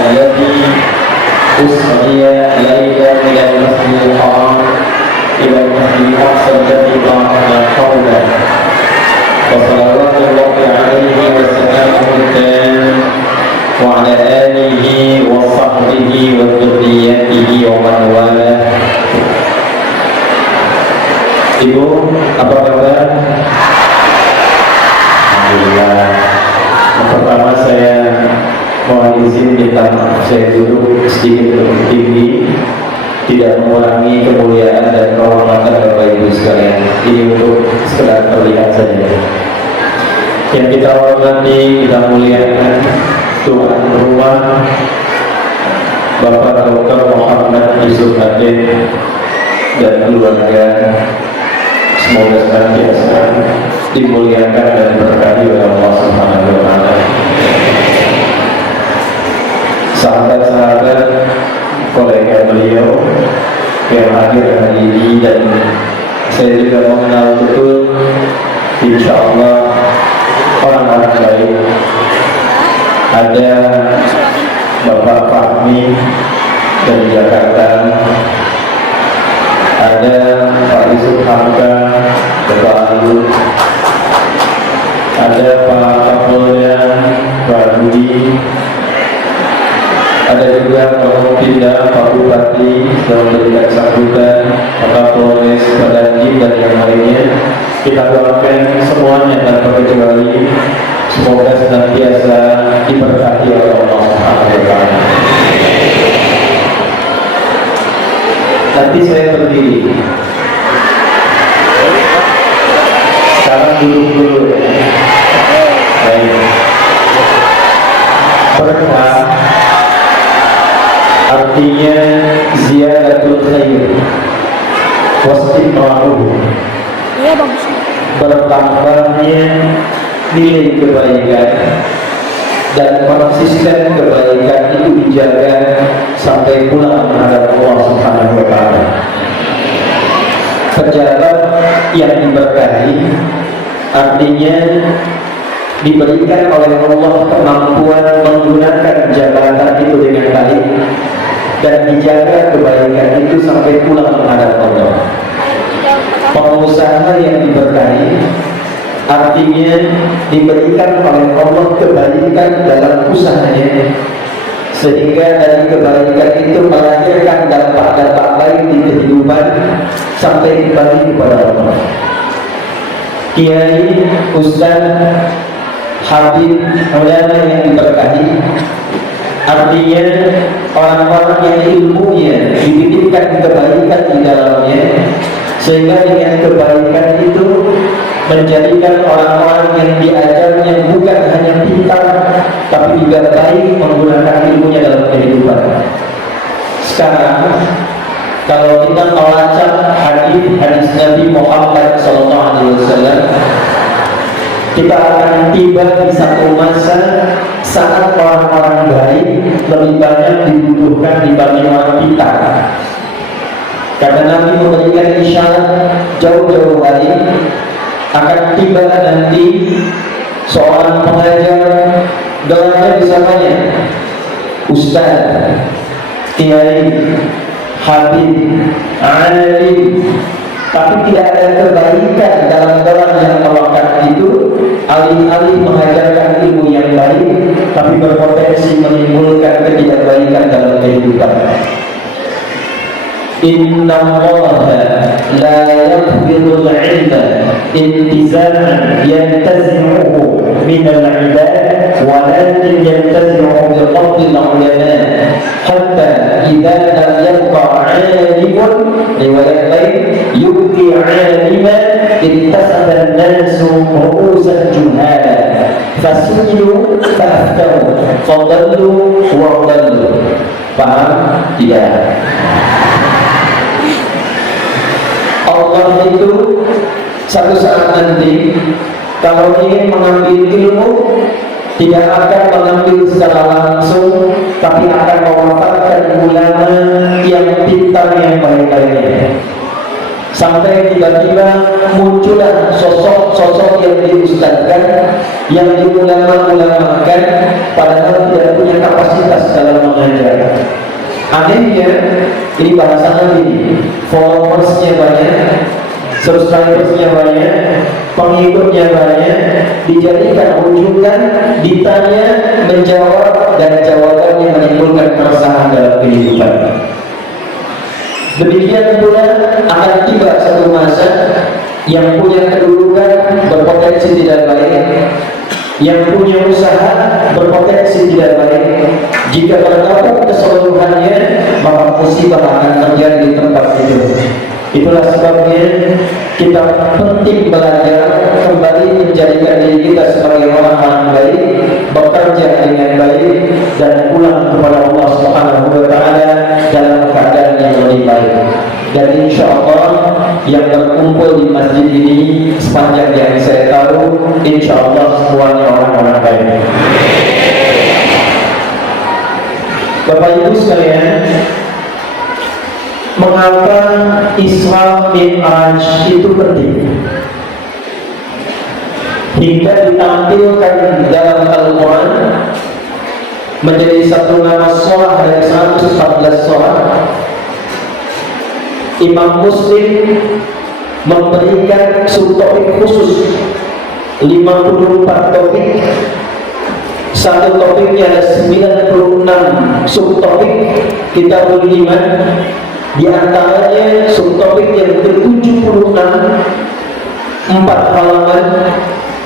الذي أسري ليلا من المسجد الحرام إلى المسجد الأقصى الذي باركنا حوله وصلوات الله عليه وسلامه التام وعلى آله وصحبه وذريته ومن والاه. Ibu, apa kabar? Alhamdulillah. Pertama saya mohon izin minta maaf, saya duduk sedikit lebih tinggi, tidak mengurangi kemuliaan dan kehormatan Bapak Ibu sekalian. Ini untuk sekedar terlihat saja. Yang kita hormati, kita muliakan Tuan rumah Bapak Dr. Muhammad Yusuf Adin dan keluarga, semoga senantiasa dimuliakan dan berkahi oleh Allah Subhanahu wa Ta'ala. Sahabat-sahabat, kolega beliau yang hadir hari ini, dan saya juga mengenal betul, insya Allah orang-orang baik. Ada Bapak Fahmi dari Jakarta, ada Pak Yusuf Hamka, Bapak Ayu, ada Pak Kapolda, Pak Budi, ada juga Pak Pindah, Pak Bupati, yang memberikan sambutan, Pak Kapolres, Pak Dandim, dan yang lainnya. Kita doakan semuanya tanpa kecuali semoga senantiasa diberkati oleh Allah Subhanahu wa Ta'ala. Nanti saya berdiri. Sekarang duduk dulu ya. Baik. Berkah artinya ziyadatul khair wastimra'uhu. Iya, bagus. Bertambahnya nilai kebaikan dan konsisten kebaikan itu dijaga sampai pulang menghadap Allah Subhanahu wa Ta'ala. Pejabat yang diberkahi artinya diberikan oleh Allah kemampuan menggunakan jabatan itu dengan baik dan dijaga kebaikan itu sampai pulang menghadap Allah. Pengusaha yang diberkahi artinya diberikan oleh Allah kebaikan dalam usahanya, sehingga dari kebaikan itu melahirkan dampak-dampak baik di kehidupan sampai kembali kepada Allah. Kiai, Ustaz, Habib, ulama yang diberkahi artinya orang-orang yang ilmunya dititipkan kebaikan di dalamnya, sehingga dengan kebaikan itu menjadikan orang-orang yang diajarnya bukan hanya pintar, tapi juga baik menggunakan ilmunya dalam kehidupan. Sekarang kalau kita melacak hadis Nabi Muhammad SAW, kita akan tiba di satu masa saat orang-orang baik lebih banyak dibutuhkan dibanding orang pintar. Karena Nabi memberikan isyarat jauh-jauh hari akan tiba nanti seorang pengajar, gelarnya disamanya Ustaz, Kiai, Habib, Alim, tapi tidak ada kebaikan dalam gelar yang melekat itu. Alih-alih mengajarkan ilmu yang baik, tapi berpotensi menimbulkan ketidakbaikan dalam kehidupan. Inna Allah la yaqbidul ilma intiza'an yantazi'uhu minal ibad walakin yantazi'uhu biqabdil ulama hatta idza lam yabqa 'alimun riwayat lain yubqi 'aliman ittasaba an-nasu ru'usan juhala fasu'ilu fa'aftahu fadallu wa dallu. Paham? Tidak. Allah itu satu saat nanti kalau ingin mengambil ilmu tidak akan mengambil secara langsung, tapi akan mewafatkan ulama yang pintar yang baik-baiknya. Sampai tiba-tiba muncullah sosok-sosok yang diustadkan, yang diulama-ulamakan, padahal tidak punya kapasitas dalam mengajar. Anehnya, ini bahasanya gini, followersnya banyak, subscribersnya banyak, pengikutnya banyak, dijadikan rujukan, ditanya, menjawab, dan jawabannya menimbulkan keresahan dalam kehidupan. Demikian pula akan tiba satu masa yang punya kedudukan berpotensi tidak baik, yang punya usaha berpotensi tidak baik. Jika berdampak keseluruhannya, maka musibah akan terjadi di tempat itu. Itulah sebabnya kita penting belajar kembali menjadikan diri kita sebagai orang-orang baik, bekerja dengan baik, dan pulang kepada Allah Subhanahu wa Ta'ala dalam keadaan yang lebih baik. Dan insya Allah yang berkumpul di masjid ini sepanjang yang saya tahu, insya Allah semuanya orang-orang baik. Bapak Ibu sekalian, mengapa Isra Mi'raj itu penting? Hingga ditampilkan dalam Al-Quran menjadi satu nama surah dari 114 surah. Imam Muslim memberikan subtopik khusus 54 topik. Satu topiknya ada 96 subtopik Kitabul Iman. Di antaranya subtopik yang ke-76, 4 halaman,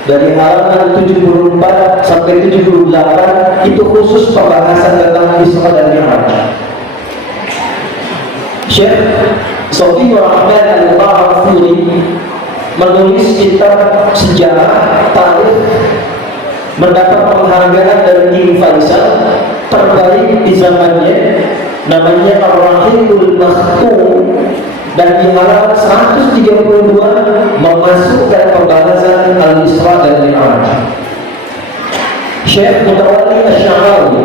dari halaman 74 sampai 78 itu khusus pembahasan tentang Isra dan Mi'raj. Syekh Sofiur Rahman Al-Ba'afuri menulis kitab sejarah tarikh, mendapat penghargaan dari King Faisal terbaik di zamannya, namanya Ar-Rahimul Makhtum, dan di halaman 132 memasukkan pembahasan Al-Isra dan Mi'raj. Syekh Mutawalli Asy-Sya'rawi,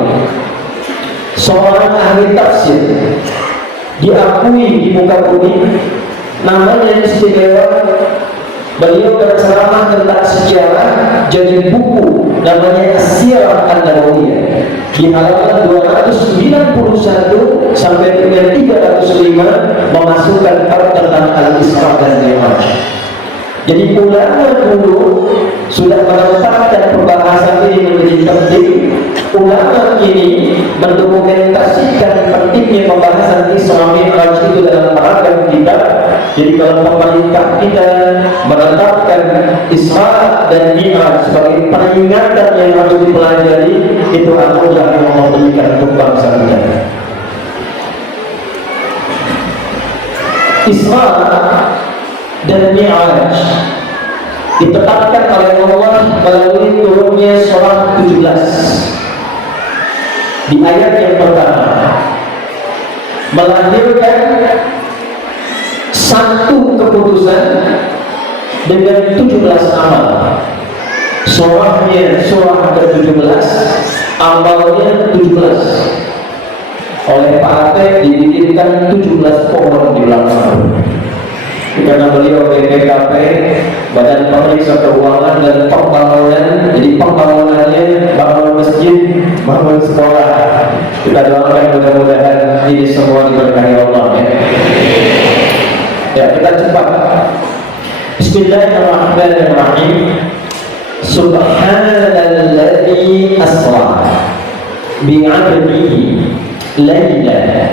seorang ahli tafsir diakui di muka bumi, namanya istimewa. Beliau berceramah tentang sejarah, jadi buku namanya As-Sirah An-Nabawiyah di halaman 291 sampai dengan 305 memasukkan bab tentang Al-Isra dan Mi'raj. Jadi ulama dulu sudah menetapkan pembahasan ini menjadi penting. Ulama ini mendokumentasikan pentingnya pembahasan Isra Mi'raj itu dalam beragam kitab. Jadi kalau pemerintah kita menetapkan Isra dan Mi'raj sebagai peringatan yang harus dipelajari, itu anugerah yang Allah berikan untuk bangsa kita. Isra dan Mi'raj ditetapkan oleh Allah melalui turunnya surah 17 di ayat yang pertama, melahirkan satu keputusan dengan 17 amal. Surahnya surah ke-17, amalnya 17. Oleh Pak Ate dibikinkan 17 pohon di belakang. Karena beliau BPKP, Badan Pemeriksa Keuangan dan Pembangunan. Jadi pembangunannya bangun masjid, bangun sekolah. Kita doakan mudah-mudahan ini semua diberkahi Allah ya. Ya, kita cepat. Bismillahirrahmanirrahim. Subhanalladzi asra bi'abdihi laylan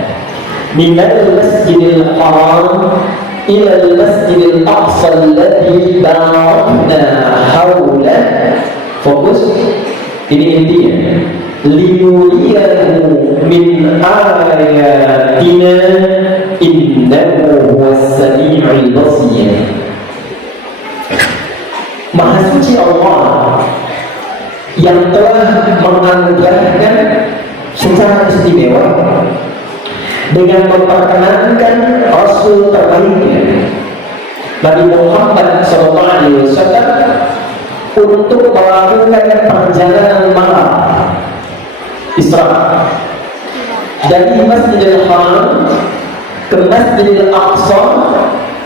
minal masjidil haram ila al-masjidil aqsa alladzi barakna hawla. Fokus, ini intinya. Linuriyahu min ayatina innahu huwas sami'ul basir. Maha suci Allah yang telah menganugerahkan secara istimewa dengan memperkenankan Rasul terbaiknya Nabi Muhammad SAW untuk melakukan perjalanan malam Isra dari Masjidil Haram ke Masjidil Aqsa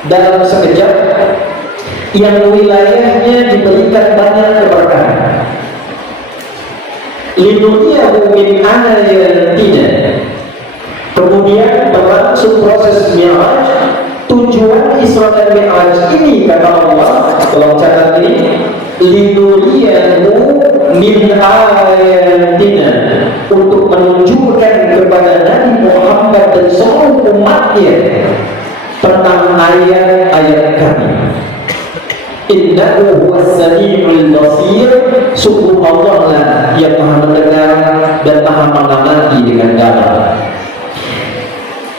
dalam sekejap, yang wilayahnya diberikan banyak keberkahan. Linuriyahu min ayatina. Kemudian berlangsung proses Mi'raj. Tujuan Isra dan Mi'raj ini kata Allah dalam catat ini, linuriyahu min ayatina, untuk menunjukkan kepada Nabi Muhammad dan seluruh umatnya tentang ayat-ayat kami. Innahu huwas sami'ul basir, sungguh Allah lah yang maha mendengar dan maha mengamati dengan dalam.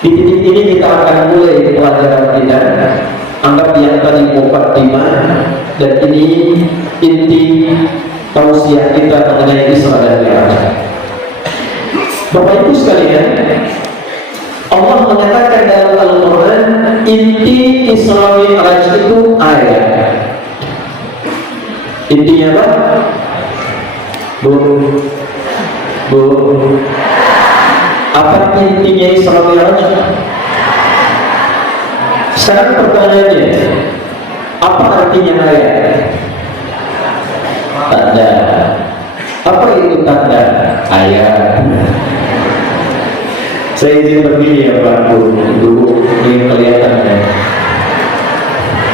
Di titik ini kita akan mulai pelajaran kita. Anggap yang tadi muqaddimah, dan ini inti tausiah kita mengenai Isra dan Mi'raj. Bapak Ibu sekalian, Allah mengatakan dalam Al-Quran, inti Isra Mi'raj itu ayat. Intinya apa? Bu, apa intinya Isra Mi'raj? Sekarang pertanyaannya, apa artinya ayat? Tanda. Apa itu tanda? Ayat. Saya izin berdiri ya Pak dulu, ini kelihatan ya.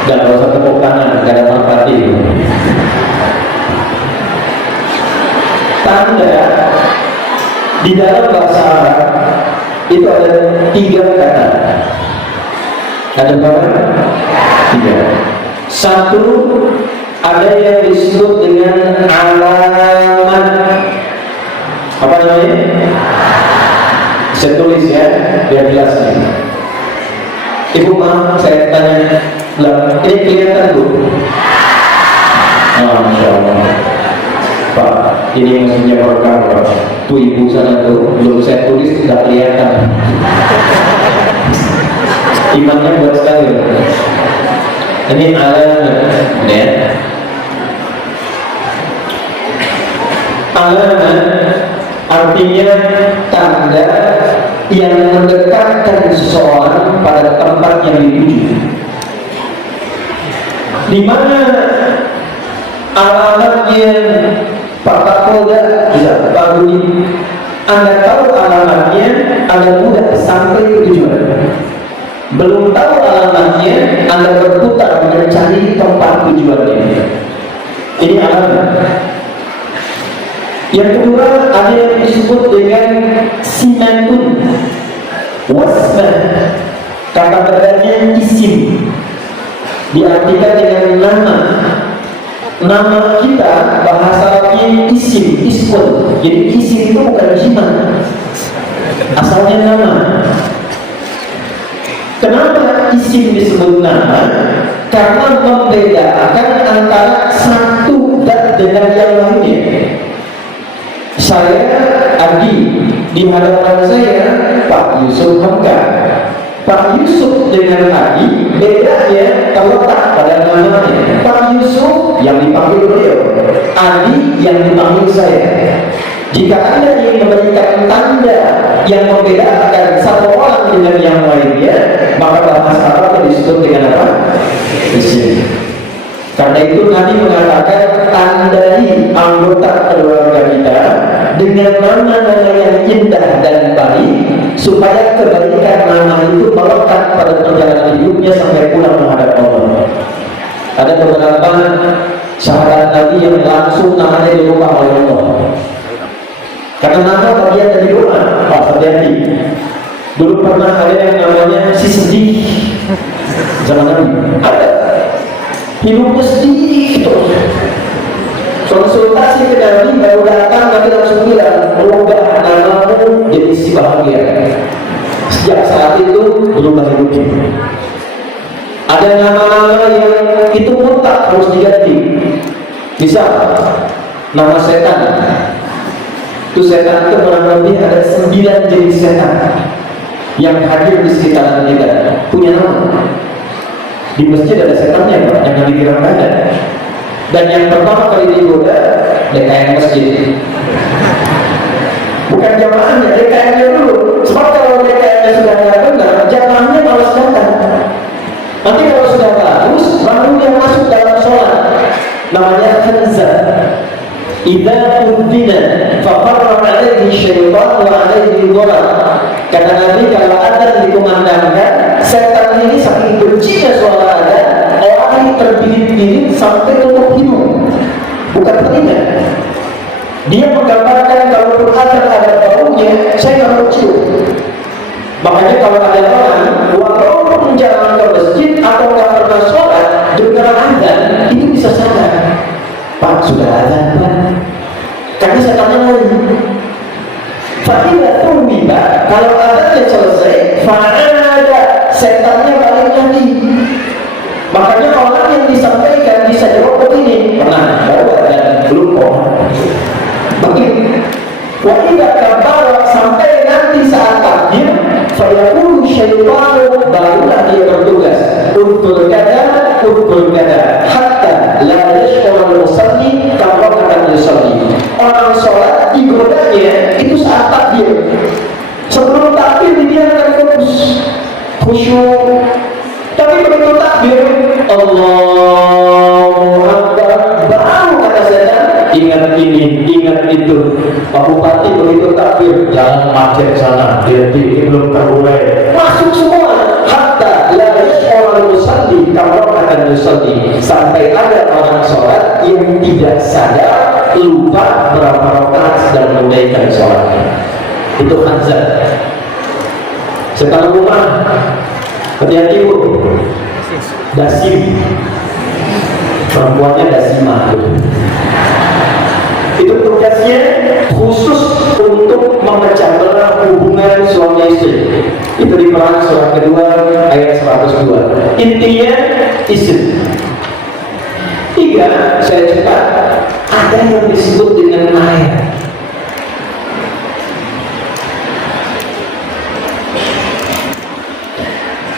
Gak usah tepuk tangan, gak ada merpati. Tanda di dalam bahasa Arab itu ada 3 kata. Ada berapa? 3. Satu, ada yang disebut dengan alamat. Apa namanya? Saya tulis ya, biar jelas nih. Ibu maaf, saya tanya, ini kelihatan Bu? Masya Allah. Pak, ini maksudnya berkah Pak. Tuh ibu sana tuh, belum saya tulis sudah kelihatan. Imannya buat sekali. Ini alamat, ya. Alamat artinya tanda yang mendekatkan seseorang pada tempat yang dituju. Di mana alamatnya Pak Kapolda, bisa Pak Budi, Anda tahu alamatnya, Anda mudah sampai ke tujuan. Belum tahu alamatnya, Anda berputar mencari tempat tujuannya. Ini alamat. Yang kedua, ada yang disebut dengan simatun wasmah. Kata bedanya isim, diartikan dengan nama. Nama kita bahasa Arabnya isim, ismun. Jadi isim itu bukan jimat, asalnya nama. Kenapa isim disebut nama? Karena membedakan antara satu dat dengan yang lainnya. Saya Adi, di hadapan saya Pak Yusuf Hamka. Pak Yusuf dengan Adi bedanya terletak pada namanya. Pak Yusuf yang dipanggil beliau, Adi yang dipanggil saya. Jika Anda ingin memberikan tanda yang membedakan satu orang dengan yang lainnya, maka bahasa Arab disebut dengan apa? Isim. Karena itu Nabi mengatakan, tandai anggota keluarga kita dengan nama-nama yang indah dan baik, supaya kebaikan nama itu melekat pada perjalanan hidupnya sampai pulang menghadap Allah. Ada beberapa sahabat Nabi yang langsung namanya dirubah oleh Allah. Karena nama bagian dari doa. Pak hati-hati. Dulu pernah ada yang namanya si sedih zaman Nabi. Ada. Hidupnya sedih gitu. Konsultasi ke Nabi baru datang, Nabi langsung bilang, berubah namamu jadi si bahagia. Sejak saat itu berubah hidupnya. Ada nama-nama yang itu mutlak harus diganti. Misal nama setan. Itu setan itu kurang lebih ada 9 jenis setan yang hadir di sekitaran kita, punya nama. Di masjid ada setannya Pak, yang dikira ada. Dan yang pertama kali digoda DKM masjid. Bukan jamaahnya, DKM-nya dulu. Sebab kalau DKM-nya sudah tidak benar, jamaahnya malas datang. Nanti kalau al-khanzab idza udina faqarra alaihi syaitan wa alaihi dhalal. Kata Nabi, kalau adzan dikumandangkan, setan ini saking bencinya suara adzan, orang ini terbirit-birit sampai tutup hidung, bukan telinga. Dia menggambarkan kalau adzan ada baunya, saya nggak mau cium. Makanya kalau ada orang walaupun jalan ke masjid atau nggak pernah sholat, dengar adzan itu bisa sadar, Pak sudah adzan Pak, karena setannya lari. Fa'ila tuwiba, kalau adzannya selesai, fa'ada, setannya balik lagi. Makanya orang yang disampaikan bisa jawab begini, pernah bawa dan lupa. Begini, wa'idha kabar sampai nanti saat takbir, fa'yakulu syaitanu, barulah dia bertugas untuk kada, hatta la yashkurul musalli kalau akan yusalli. Orang sholat digodanya itu saat takbir. Sebelum takbir dia akan fokus, khusyuk. Tapi begitu takbir, Allahu Akbar, baru kata setan, ingat ini, ingat itu. Pak Bupati begitu takbir, jangan macet sana, dia belum terurai. Masuk semua. Hatta la yashkurul musalli kalau akan yusalli. Sampai ada orang sholat yang tidak sadar, lupa berapa rakaat sedang menunaikan sholatnya. Itu khanzab. Sekarang rumah, hati-hati bu, dasim, perempuannya dasimah. Itu tugasnya khusus untuk memecah belah hubungan suami istri. Itu di Quran surah kedua ayat 102. Intinya istri. 3, saya cepat, ada yang disebut dengan ayat.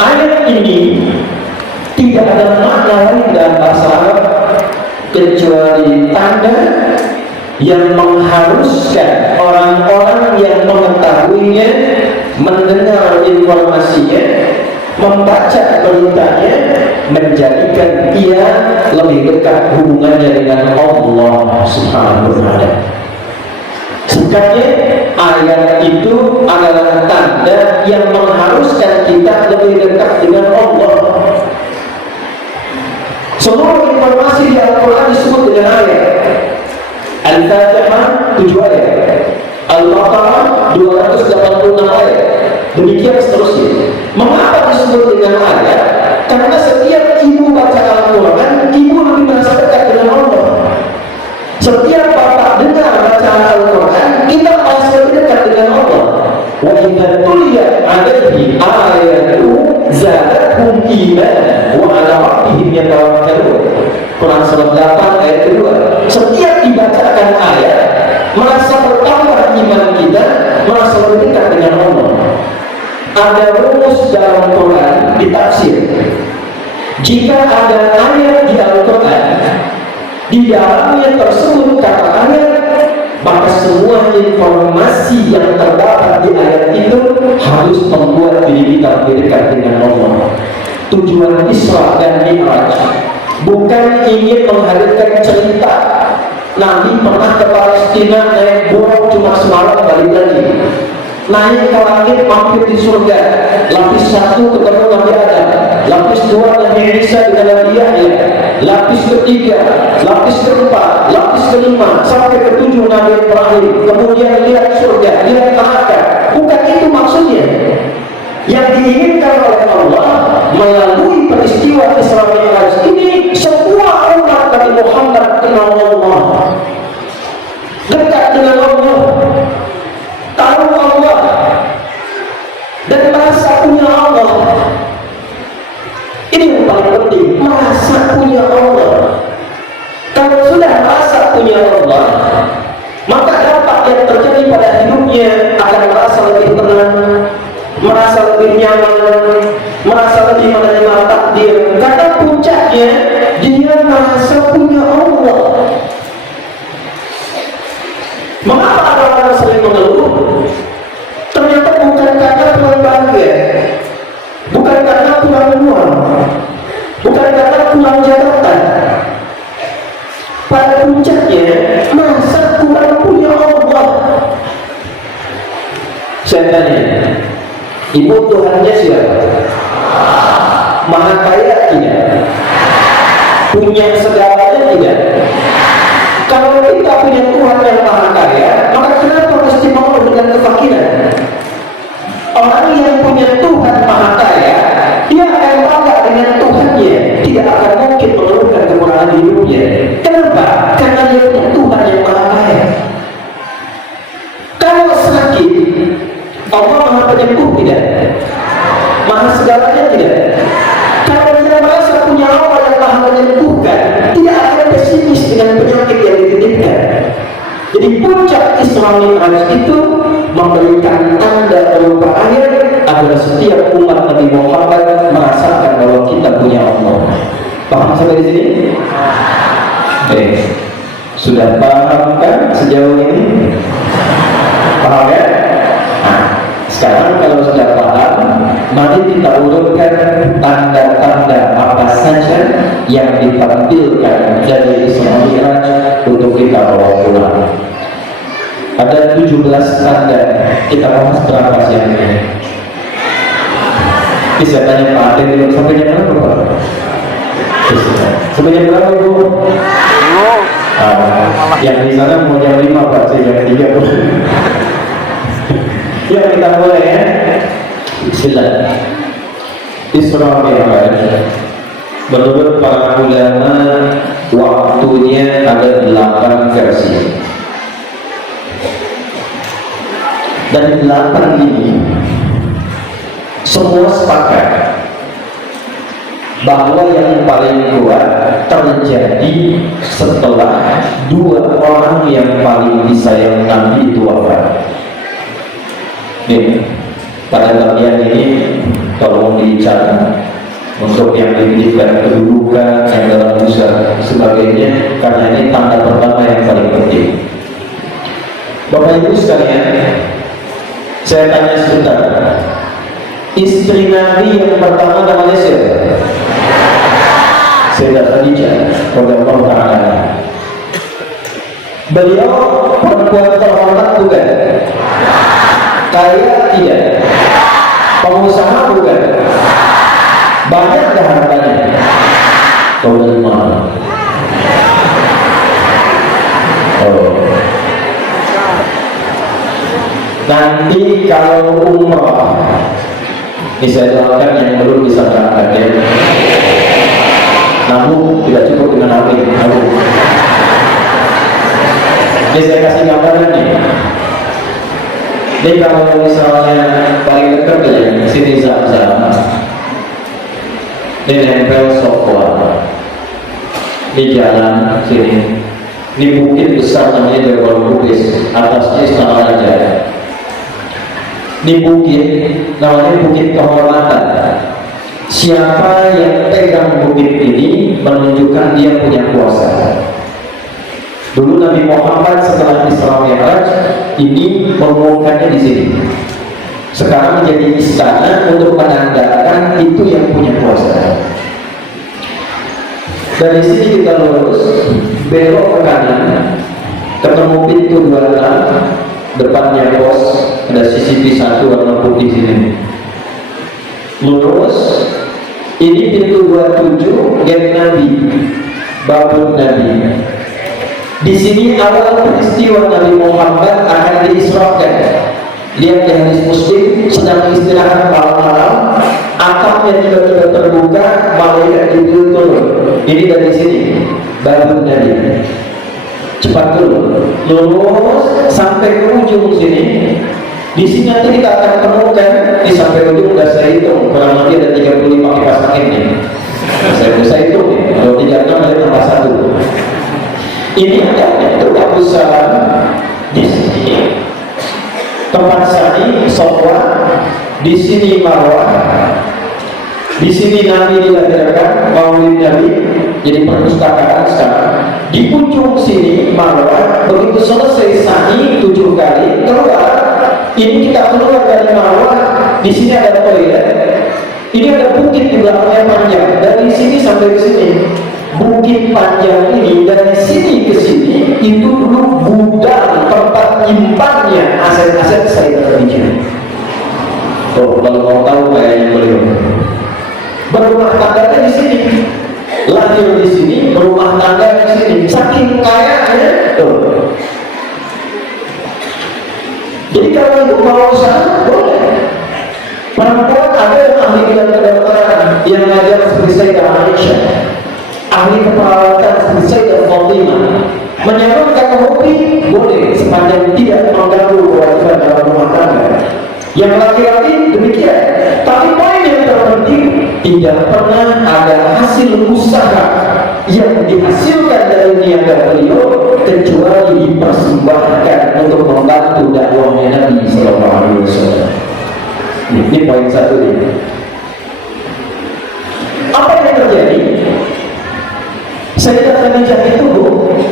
Ayat ini tidak ada makna lain dalam bahasa Arab kecuali tanda yang mengharuskan orang-orang yang mengetahuinya, mendengar informasinya, membaca beritanya, menjadikan ia lebih dekat hubungannya dengan Allah Subhanahu wa Ta'ala. Singkatnya, ayat itu adalah tanda yang mengharuskan kita lebih dekat dengan Allah. Seluruh informasi di Al-Quran disebut dengan ayat. Al-Fatihah 7 ayat, Al-Baqarah 286 ayat, demikian seterusnya. Mengapa disebut dengan ayat? Karena setiap ibu baca Al-Quran, ibu lebih merasa dekat dengan Allah. Setiap bapak dengar bacaan Al-Quran, kita merasa lebih dekat dengan Allah. Wa idza tuliyat 'alaihi ayatu zadatuhum imanan wa 'ala rabbihim yatawakkalun. Quran surah 8 ayat kedua. Setiap dibacakan ayat, merasa bertambah iman kita, merasa lebih dekat dengan Allah. Ada rumus dalam Quran ditafsir. Jika ada ayat di Al-Quran, di dalamnya tersebut kata ayat, maka semua informasi yang terdapat di ayat itu harus membuat diri kita lebih dekat dengan Allah. Tujuan Isra dan Mi'raj bukan ingin menghadirkan cerita Nabi pernah ke Palestina naik buruk cuma semalam balik lagi, naik ke langit mampir di surga, lapis 1 ketemu Nabi Adam, lapis 2 Nabi Isa dengan Nabi Yahya, lapis ketiga, lapis keempat, lapis kelima sampai ke-7 Nabi Ibrahim, kemudian lihat surga, lihat neraka. Bukan itu maksudnya. Yang diinginkan oleh Allah melalui peristiwa Isra Mi'raj ini, semua umat Nabi Muhammad kenal Allah, dekat dengan Allah, tahu Allah, dan merasa punya Allah. Ini yang paling penting, merasa punya Allah. Kalau sudah merasa punya Allah, maka dampak yang terjadi pada hidupnya akan merasa lebih tenang, merasa lebih nyaman, merasa lebih menerima takdir. Karena puncaknya dia merasa punya Allah. Mengapa ada orang sering mengeluh? Ternyata bukan karena kurang bahagia, bukan karena kurang uang, bukan karena kurang jabatan. Pada Saya tanya, ibu Tuhannya siapa? Maha kaya tidak? Punya segalanya tidak? Kalau kita punya Tuhan yang maha kaya, maka kenapa mesti mau dengan kefakiran? Orang yang punya Tuhan maha kaya, dia akan bangga dengan Tuhannya, tidak akan mungkin mengeluhkan kekurangan hidupnya. Kenapa? Karena dia punya Tuhan yang maha kaya. Kalau sakit, Allah maha penyembuh tidak? Maha segalanya tidak? Kalau dia merasa punya Allah yang maha menyembuhkan, tidak akan pesimis dengan penyakit yang dititipkan. Jadi puncak Isra Mi'raj itu memberikan tanda berupa air agar setiap umat Nabi Muhammad merasakan bahwa kita punya Allah. Paham sampai di sini? Oke. Sudah paham kan sejauh ini? Paham ya? Nah, sekarang kalau sudah paham, mari kita urutkan tanda-tanda apa saja yang ditampilkan dari Isra Mi'raj untuk kita bawa pulang. Ada 17 tanda. Kita bahas berapa siang ini? Bisa tanya Pak Aden dulu, sampai jam berapa Pak? Sampai jam berapa Bu? Yang di sana mau jam 5 Pak, saya jam 3 Bu. Ya kita mulai ya. Bismillah. Isra Mi'raj. Menurut para ulama, waktunya ada 8 versi. Dan 8 ini semua sepakat bahwa yang paling kuat terjadi setelah 2 orang yang paling disayang Nabi itu wafat. Nih, pada bagian ini tolong dicatat untuk yang diberikan kedudukan, yang dalam usaha sebagainya, karena ini tanda pertama yang paling penting. Bapak Ibu sekalian, saya tanya sebentar, istri Nabi yang pertama namanya siapa? Sayyidah Khadijah radhiyallahu ta'ala. Beliau perempuan terhormat bukan? Kaya tidak? Pengusaha bukan? Banyak hartanya? Tolong. Nanti kalau umrah, ini saya doakan yang belum bisa berangkat ya. Namun tidak cukup dengan apa ini. Ini saya kasih gambaran nih. Ini kalau misalnya paling dekat ya, sini Zam-Zam. Ini nempel Sofwa. Di jalan sini. Ini bukit besar namanya Jabal Bukis, atasnya Istana Raja. Di bukit namanya Bukit Kehormatan. Siapa yang pegang bukit ini menunjukkan dia punya kuasa. Dulu Nabi Muhammad setelah Isra Mi'raj ini mengumumkannya di sini. Sekarang menjadi istana untuk menandakan itu yang punya kuasa. Dari sini kita lurus, belok ke kanan, ketemu pintu 26. Depannya pos, ada CCTV 1 warna putih sini. Lurus, ini pintu 27, gate Nabi, babut Nabi. Di sini awal peristiwa Nabi Muhammad akan diisrakan. Lihat di hadis Muslim, sedang istirahat malam-malam, atapnya tiba-tiba terbuka, malaikat itu turun. Ini dari sini, babut Nabi. Cepat dulu, lurus sampai ke ujung sini. Di sini nanti kita akan temukan di sampai ujung, udah saya hitung kurang lebih ada 35 kipas anginnya. Saya hitung ya, kalau 36 ada tambah 1. Ini ada tempat besar di sini, tempat sani Sofwa, di sini Marwah, di sini Nabi dilahirkan, Maulid Nabi, jadi perpustakaan sekarang. Di ujung sini Marwah, begitu selesai sani 7 kali keluar, ini kita keluar dari Marwah. Di sini ada toilet, ini ada bukit di belakangnya panjang, dari sini sampai ke sini. Bukit panjang ini dari sini ke sini itu dulu gudang tempat nyimpannya aset-aset Sayyidah Khadijah. mau usaha boleh. Perempuan ada yang ahli bidang kedokteran yang ngajar seperti Sayyidah Aisyah, ahli keperawatan seperti Sayyidah Fatimah, menyalurkan hobi boleh sepanjang tidak mengganggu kewajiban dalam rumah tangga. Yang laki-laki demikian. Tapi poin yang terpenting, tidak pernah ada hasil usaha yang dihasilkan dari niaga beliau kecuali dipersembahkan untuk membantu dakwahnya Nabi Sallallahu Alaihi Wasallam. Ini poin satu ini. Apa yang terjadi? Sayyidah Khadijah itu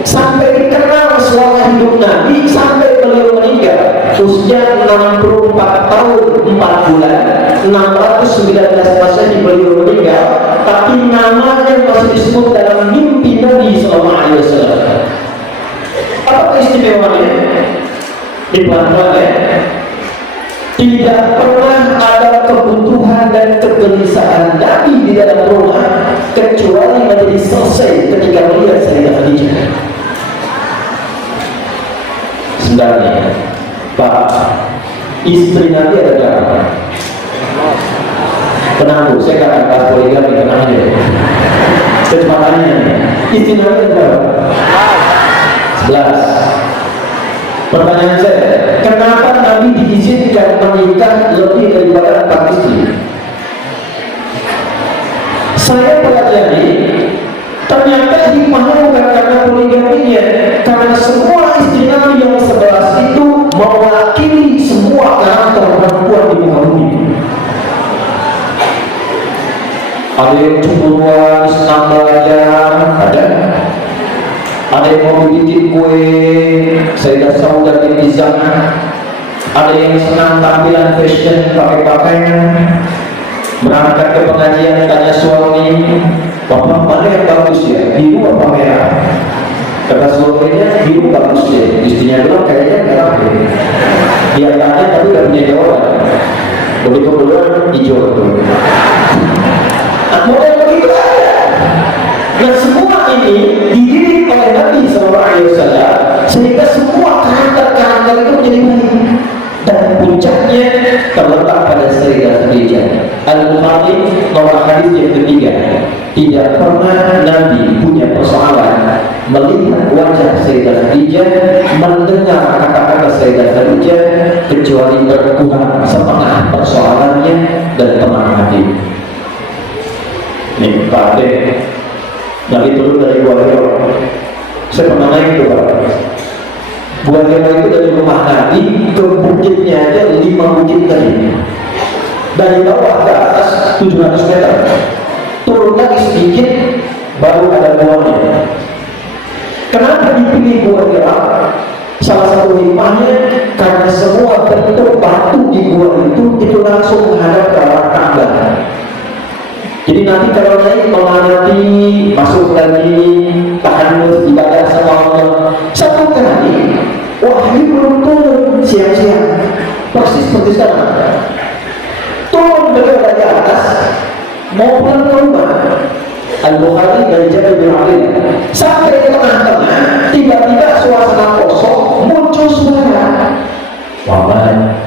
sampai dikenal selama hidup Nabi sampai beliau meninggal usia 64 tahun 4 bulan 619 Masehi beliau meninggal, tapi namanya masih disebut dalam mimpi Nabi Sallallahu Alaihi Wasallam. Apa istimewanya? Di pelan-pelan ya. Tidak pernah ada kebutuhan dan kegelisahan Nabi di dalam rumah kecuali menjadi selesai ketika melihat Sayyidah Khadijah. Sebenarnya, Pak, istri Nabi ada berapa? Tenang Bu, saya akan bahas poligami, tenang aja. Kecepatannya, istri Nabi ada berapa? 11. Pertanyaan saya, kenapa Nabi diizinkan menikah lebih daripada 4 istri? Saya pelajari, ternyata hikmahnya bukan karena poligaminya, karena semua istri Nabi yang 11 itu mewakili semua karakter perempuan di muka bumi. Ada yang cemburuan, senang belajar, ada yang mau bikin kue, Sayyidah Saudah binti Zam'ah. Ada yang senang tampilan fashion, pakai pakaian, berangkat ke pengajian tanya suami, "Bapak mana yang bagus ya? Biru apa merah?" Kata suaminya, "Biru bagus ya." Istrinya bilang, "Kayaknya merah ya." Dia tanya tapi gak punya jawaban. Begitu keluar hijau tuh. Model begitu ada. Nah semua ini dididik oleh Nabi SAW sehingga semua karakter-karakter itu menjadi baik. Dan puncaknya terletak pada Sayyidah Khadijah. Al-Bukhari nomor hadis yang ketiga. Tidak pernah Nabi punya persoalan melihat wajah Sayyidah Khadijah, mendengar kata-kata Sayyidah Khadijah kecuali berkurang setengah persoalannya dan tenang hati. Nih Pak Ade, Nabi turun dari Gua Hira. Saya pernah naik ke Pak. Gua Hira itu dari rumah Nabi ke bukitnya aja 5 bukit tadi. Dari bawah ke atas 700 meter. Turun lagi sedikit baru ada guanya. Kenapa dipilih Gua Hira? Salah satu hikmahnya karena semua bentuk batu di gua itu langsung menghadap ke arah Ka'bah. Jadi nanti kalau naik mengamati, masuk lagi, tahanus, ibadah sama Allah. Satu kali, wahyu belum turun siang-siang. Persis seperti sekarang. Turun beliau dari atas, mau pulang ke rumah. Al-Bukhari dari Jabir bin Abdillah. Sampai di tengah-tengah, tiba-tiba suasana kosong, muncul suara. Muhammad,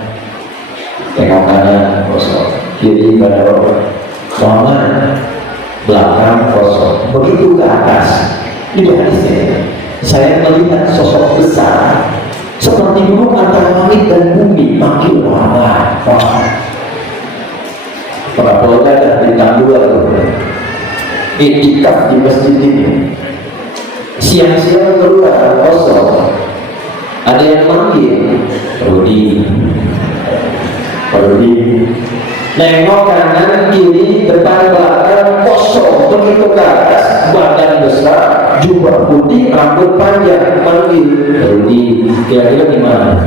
tengok kanan kosong, kiri pada orang. Muhammad, belakang kosong. Begitu ke atas. Ini hadisnya. Saya melihat sosok besar seperti gunung antara langit dan bumi. Manggil Muhammad. Para pelanggan ada bintang 2 itikaf di masjid ini. Siang-siang keluar kosong. Ada yang manggil Rudi. Nengok kanan kiri depan belakang kosong. Begitu ke atas, badan besar, jubah putih, rambut panjang, panggil Rudi. Kira-kira gimana?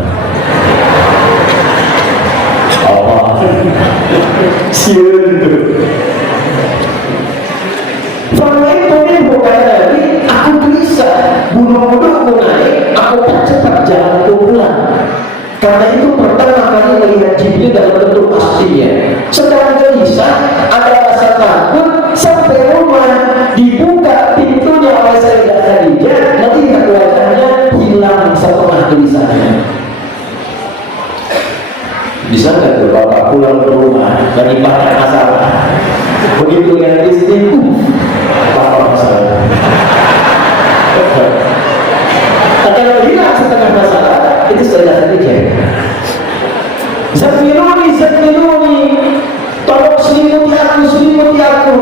Apa? Siun itu. Soalnya itu bukan lagi aku gelisah, bulu-bulu aku naik, aku cepat jalan pulang. Karena itu pertama kali melihat Jibril dalam bentuk aslinya. Setelah gelisah, ada rasa takut, sampai rumah dibuka pintunya oleh Sayyidah Khadijah, melihat wajahnya hilang setengah gelisahnya. ada tuh bapak pulang ke rumah lagi banyak masalah, begitu lihat istri, apa masalah? Kalau hilang setengah masalah itu sudah saja. Zamiluni, tolong selimuti aku.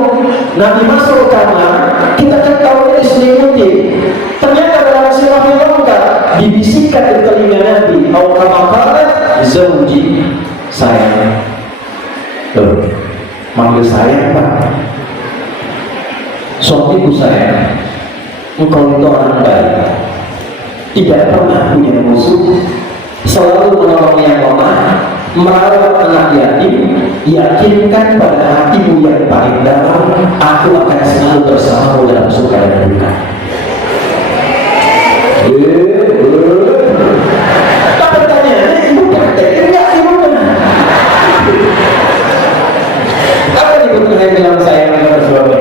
Nabi masuk kamar, kita kan tahu diselimuti. Ternyata dalam sirah lengkap dibisikkan di telinga Nabi, "Au kama qala zauji," sayang. Loh, manggil sayang Pak. Suamiku sayang, engkau itu orang baik, tidak pernah punya musuh, selalu menolong yang lemah, merawat anak yatim, yakinkan pada hatimu yang paling dalam, aku akan selalu bersamamu dalam suka dan duka. Tak pertanyaannya, ibu praktekin nggak gimana? Apa dibutuhkan bilang sayang kepada suami?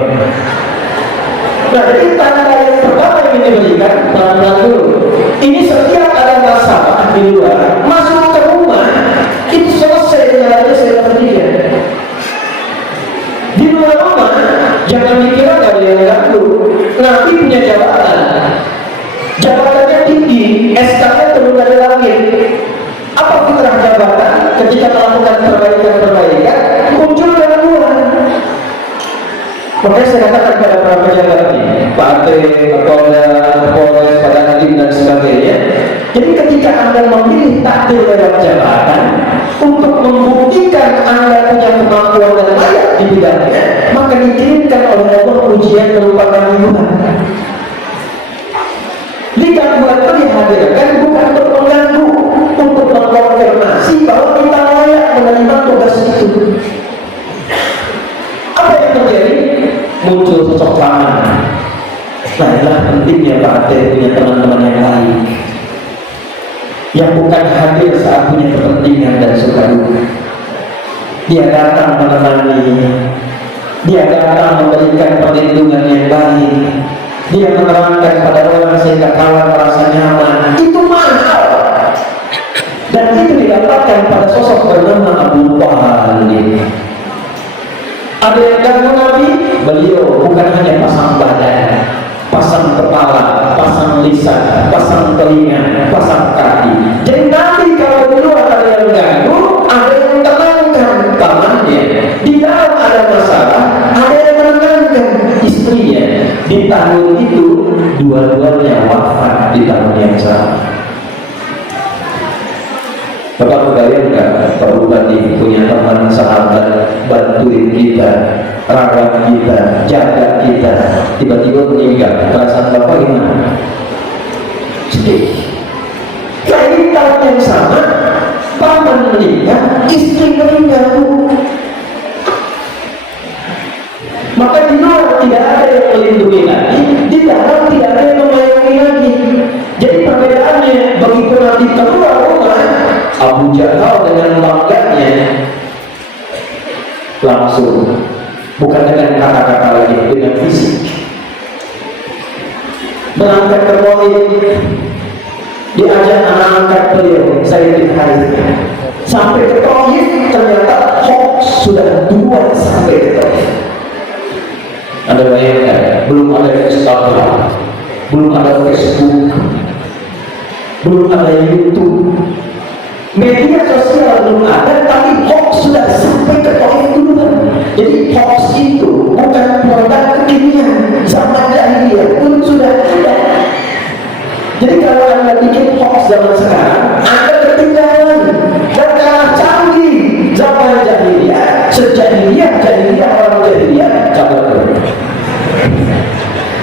Nah, jadi tanda yang pertama yang diberikan, tanda dulu. Ini setiap ada masalah di luar, masuk ke rumah, itu selesai jalannya saya dia. Di luar rumah, jangan dikira gak ada yang ganggu. Nanti punya jabatannya tinggi, SK-nya turun dari langit. Apa fitrah jabatan? Ketika melakukan perbaikan, muncul dari luar. Makanya saya katakan pada para pejabat ini, Pak Ate, Kapolda, Polres, Pak Dandim dan sebagainya. Jadi ketika Anda memilih takdir lewat jabatan untuk membuktikan Anda punya kemampuan dan layak di bidangnya, maka dikirimkan oleh Allah ujian berupa gangguan. Di gangguan itu dihadirkan bukan untuk mengganggu, untuk mengkonfirmasi bahwa kita layak menerima tugas itu. Apa yang terjadi? Muncul sosok paman. Nah, inilah pentingnya Pak Ate punya teman-teman yang lain yang bukan hadir saat punya kepentingan dan suka duka. Dia datang menemani, dia datang memberikan perlindungan yang baik, dia menerangkan pada orang sehingga kawan merasa nyaman. Itu mahal, dan itu didapatkan pada sosok bernama Abu Talib. Ada yang ganggu Nabi, beliau bukan hanya pasang badan, pasang kepala, pasang lisan, pasang telinga, pasang kaki. Jadi Nabi kalau dulu ada yang ganggu, ada yang tenangkan temannya. Di dalam ada masalah, ada yang menenangkan istrinya. Di tahun itu dua-duanya wafat di tahun yang sama. Bapak kalian nggak perlu lagi punya teman sahabat bantuin kita, rawat kita, jaga kita, tiba-tiba meninggal, perasaan Bapak gimana? Sedih. Kayak tahun yang sama, paman meninggal, istri meninggal. Maka di luar tidak ada yang melindungi lagi, di dalam tidak ada yang mengayomi lagi. Jadi perbedaannya begitu nanti keluar rumah, Abu Jahal dengan bangganya langsung, bukan dengan kata-kata lagi, dengan fisik berangkat ke Tauhid, diajak anak angkat beliau Zaid bin Harithah sampai ke Tauhid. Ternyata hoax sudah duluan sampai ke Tauhid. Anda bayangkan, belum ada Instagram, belum ada Facebook, belum ada YouTube, media sosial belum ada, tapi hoax sudah sampai ke Tauhid duluan. Jadi hoax itu bukan produk kekinian, zaman jahiliyah pun sudah ada. Jadi kalau Anda bikin hoax zaman sekarang, Anda ketinggalan dan kalah canggih. Zaman jahiliyah, sejahiliyah orang jahiliyah, kabar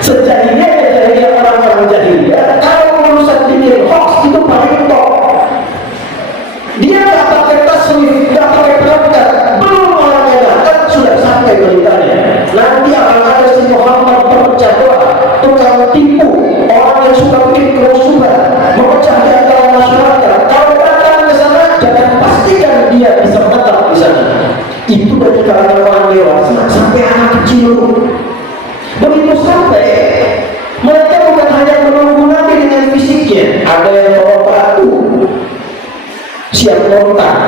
sejahiliyah orang jahiliyah. Kalau urusan bikin hoax itu paling top. Dia nggak pakai taswif, nggak pakai perangkat, belum orangnya datang sudah sampai beritanya. Nanti akan ada si Muhammad pemecah belah, tukang tipu, orang yang suka bikin kerusuhan, memecah di antara masyarakat. Kalau datang ke sana, jangan pastikan dia bisa menetap di sana. Itu dari kalangan orang dewasa sampai anak kecil. Begitu sampai, mereka bukan hanya menunggu Nabi dengan fisiknya, ada yang bawa batu siap lontar,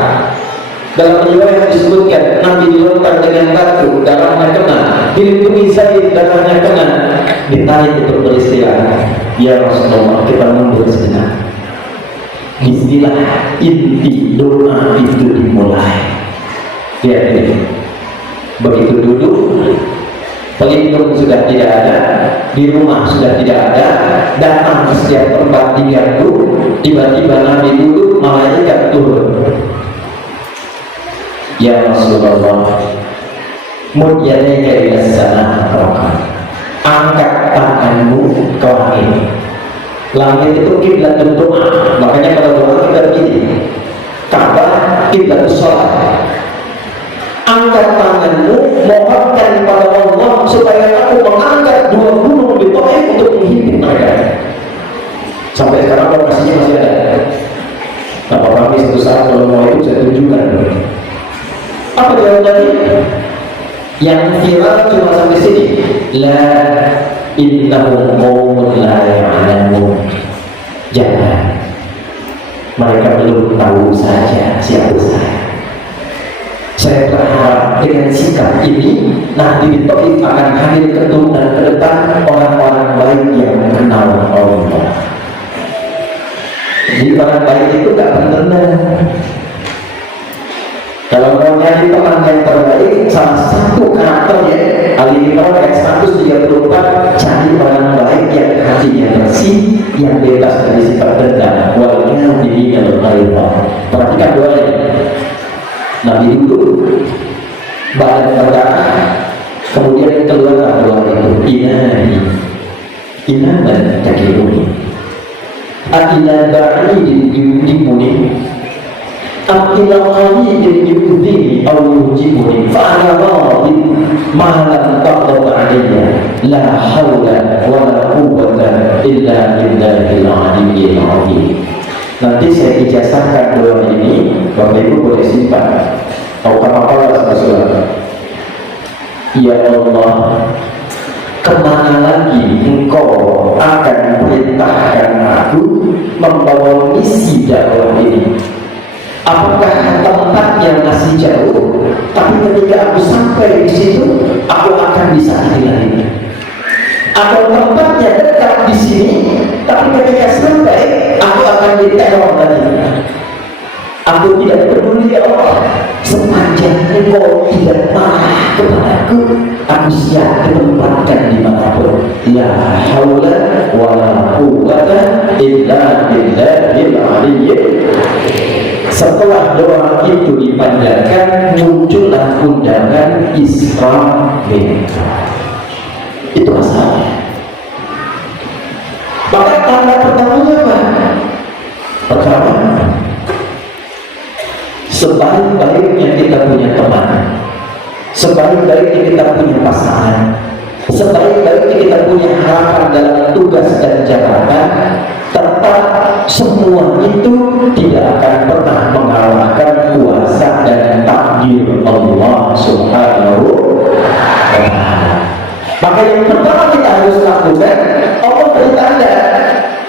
Dalam riwayat disebutkan Nabi dilontar dengan batu, darahnya kena, dilindungi Zaid, darahnya kena, ditarik untuk beristirahat. Ya Rasulullah, kita mundur sejenak. Istilah inti doa itu dimulai. Ya, begitu duduk, pelindung sudah tidak ada, di rumah sudah tidak ada, datang ke setiap tempat diganggu, tiba-tiba Nabi duduk, malaikat turun. Ya Rasulullah, mudyadaika ila sana rokan, angkat tanganmu ke langit. Langit itu kiblat doa, makanya kalau doa kita begini, Ka'bah kiblat sholat. Angkat tanganmu, mohonkan kepada Allah supaya aku mengangkat 2 gunung di Taif untuk menghimpit mereka. Sampai sekarang lokasinya masih ada. Nah, kami satu saat kalau mau itu saya tunjukkan. Apa jawab tadi? Yang viral cuma sampai sini. La innahum qaumun la ya'lamun. Jangan. Mereka belum tahu saja siapa saya. Saya berharap dengan sikap ini nanti di Taif akan hadir keturunan ke depan orang-orang baik yang kenal Allah. Jadi orang baik itu gak benar. Kalau mau nyari teman yang terbaik, salah satu karakternya Al-Imran ayat 134, cari orang baik yang hatinya bersih, yang bebas dari sifat dendam. Walaupun diri yang berkaitan. Perhatikan doanya. Nabi duduk, badan berdarah, kemudian keluarlah doa itu. Inaman takiruni, atina ba'idin yudimuni, atina qalidin yudini aw yujibuni, fa'ana radin ma'alam taqdab aliyya, la hawla wa la quwwata illa billahil aliyyil azim. Nanti saya ijazahkan doa ini, Bapak Ibu boleh simpan. Atau apa-apa Rasulullah. Ya Allah, kemana lagi Engkau akan perintahkan aku membawa misi dakwah ini? Apakah tempat yang masih jauh, tapi ketika aku sampai di situ, aku akan disakiti lagi? Atau tempatnya dekat di sini, tapi ketika sampai, aku akan diteror lagi? Aku tidak peduli ya Allah, sepanjang Engkau tidak marah kepadaku, aku siap ditempatkan dimanapun. La haula wa la quwwata illa billahil aliyyil. Setelah doa itu dipanjatkan, muncullah undangan Isra Mi'raj. Itu asalnya. Maka tanda pertamanya apa? Pertama, sebaik-baiknya kita punya teman, sebaik-baiknya kita punya pasangan, sebaik-baiknya kita punya harapan dalam tugas dan jabatan, tetap semua itu tidak akan pernah mengalahkan kuasa dan takdir Allah Subhanahu wa ta'ala. Maka yang pertama kita harus lakukan, Allah beri tanda.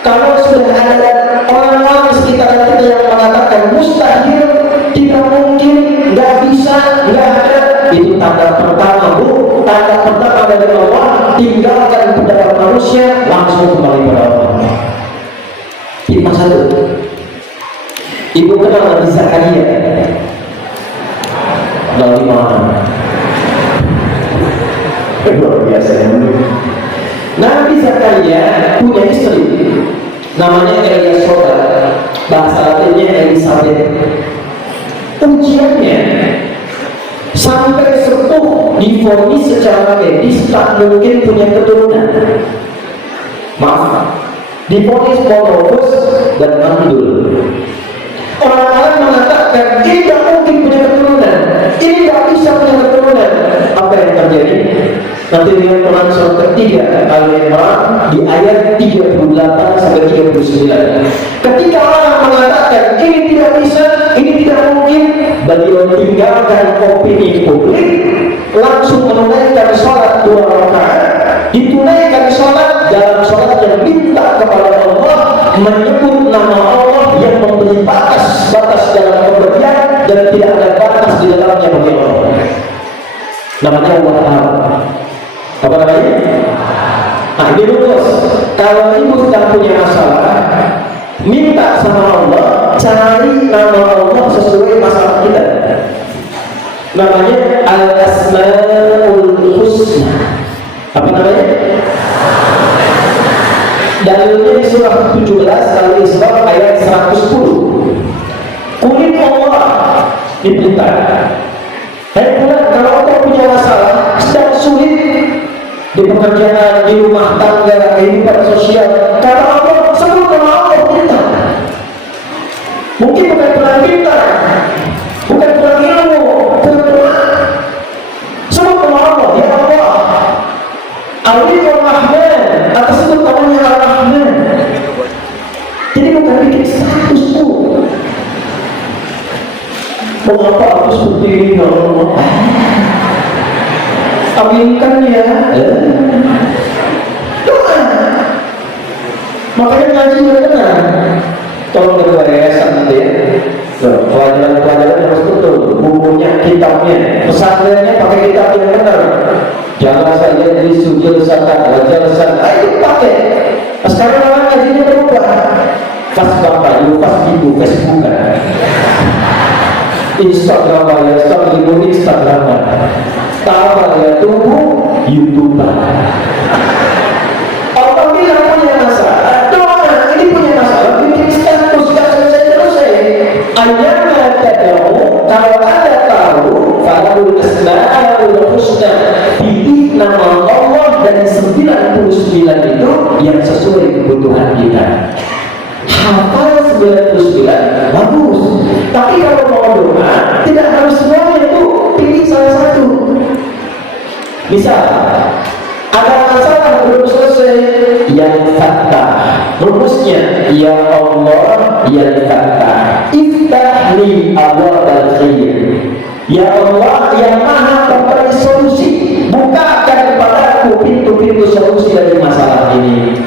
Kalau sudah ada orang-orang di sekitar kita yang mengatakan mustahil, tidak mungkin, nggak bisa, nggak ada, itu tanda pertama, Bu. Tanda pertama dari Allah, tinggalkan pendapat manusia, langsung kembali pada Allah. Hikmah 1. Ibu kenal Nabi Zakaria? Dari mana? Luar biasa ya. Nabi Zakaria punya istri, namanya Eliasoda, bahasa Latinnya Elizabeth. Ujiannya sampai sepuh divonis secara medis tak mungkin punya keturunan. Maaf, divonis monofus dan mandul. Orang-orang mengatakan ini tidak mungkin punya keturunan, ini tidak bisa punya keturunan. Apa yang terjadi? Nanti lihat Quran surat ketiga Al-Imran di ayat 38 sampai 39. Ketika orang mengatakan ini tidak bisa, ini tidak mungkin, beliau tinggalkan opini publik, langsung menunaikan sholat 2 rakaat, ditunaikan sholat dalam sholat yang minta kepada Allah, menyebut nama Allah yang memberi batas dalam pemberian dan tidak ada batas di dalamnya bagi Allah. Namanya Wahhab. Apa namanya? Nah, ini lurus. Kalau ibu sedang punya masalah, minta sama Allah, cari nama Allah sesuai masalah kita. Namanya Al-Asmaul Husna. Apa namanya? Dalilnya di surah 17 Al-Isra ayat 110. Kulit Allah diperintah. Hai bulan, kalau kau punya masalah, sedang sulit di pekerjaan, di rumah tangga, kehidupan sosial, kata Allah, sebut nama Allah pintar. Mungkin bukan kurang pintar, bukan kurang ilmu, bukan kurang. Sebut nama Allah, ya Allah. Al-Rahman, atau sebut namanya Al-Rahman. Jadi bukan bikin status bu. Mengapa aku seperti ini ya Allah? Aminkan ya. Doa. Makanya ngaji benar. Tolong dibereskan nanti ya. Pelajaran-pelajaran harus betul. Bukunya, kitabnya, pesantrennya pakai kitab yang benar. Jangan saja dari sujud zakat, wajar zakat. Ayo pakai. Sekarang orang ngajinya berubah. Pas bapak, pas ibu, Facebook kan. Instagram ya, Instagram tawa ya tubuh YouTuber. Allah bilang punya masalah, doa ini punya masalah, bikin status gak selesai. Ayatnya tadau, kalau ada tahu, falahul asmaul husna, pilih nama Allah dari 99 itu yang sesuai kebutuhan kita. Hafal 99 bagus, tapi kalau mau doa tidak harus semuanya itu, pilih salah satu. Misal ada masalah belum selesai, yang fattah, rumusnya ya Allah ya fattah, iftah li abwabal khair. Ya Allah yang maha memberi solusi, bukakan kepadaku pintu-pintu solusi dari masalah ini.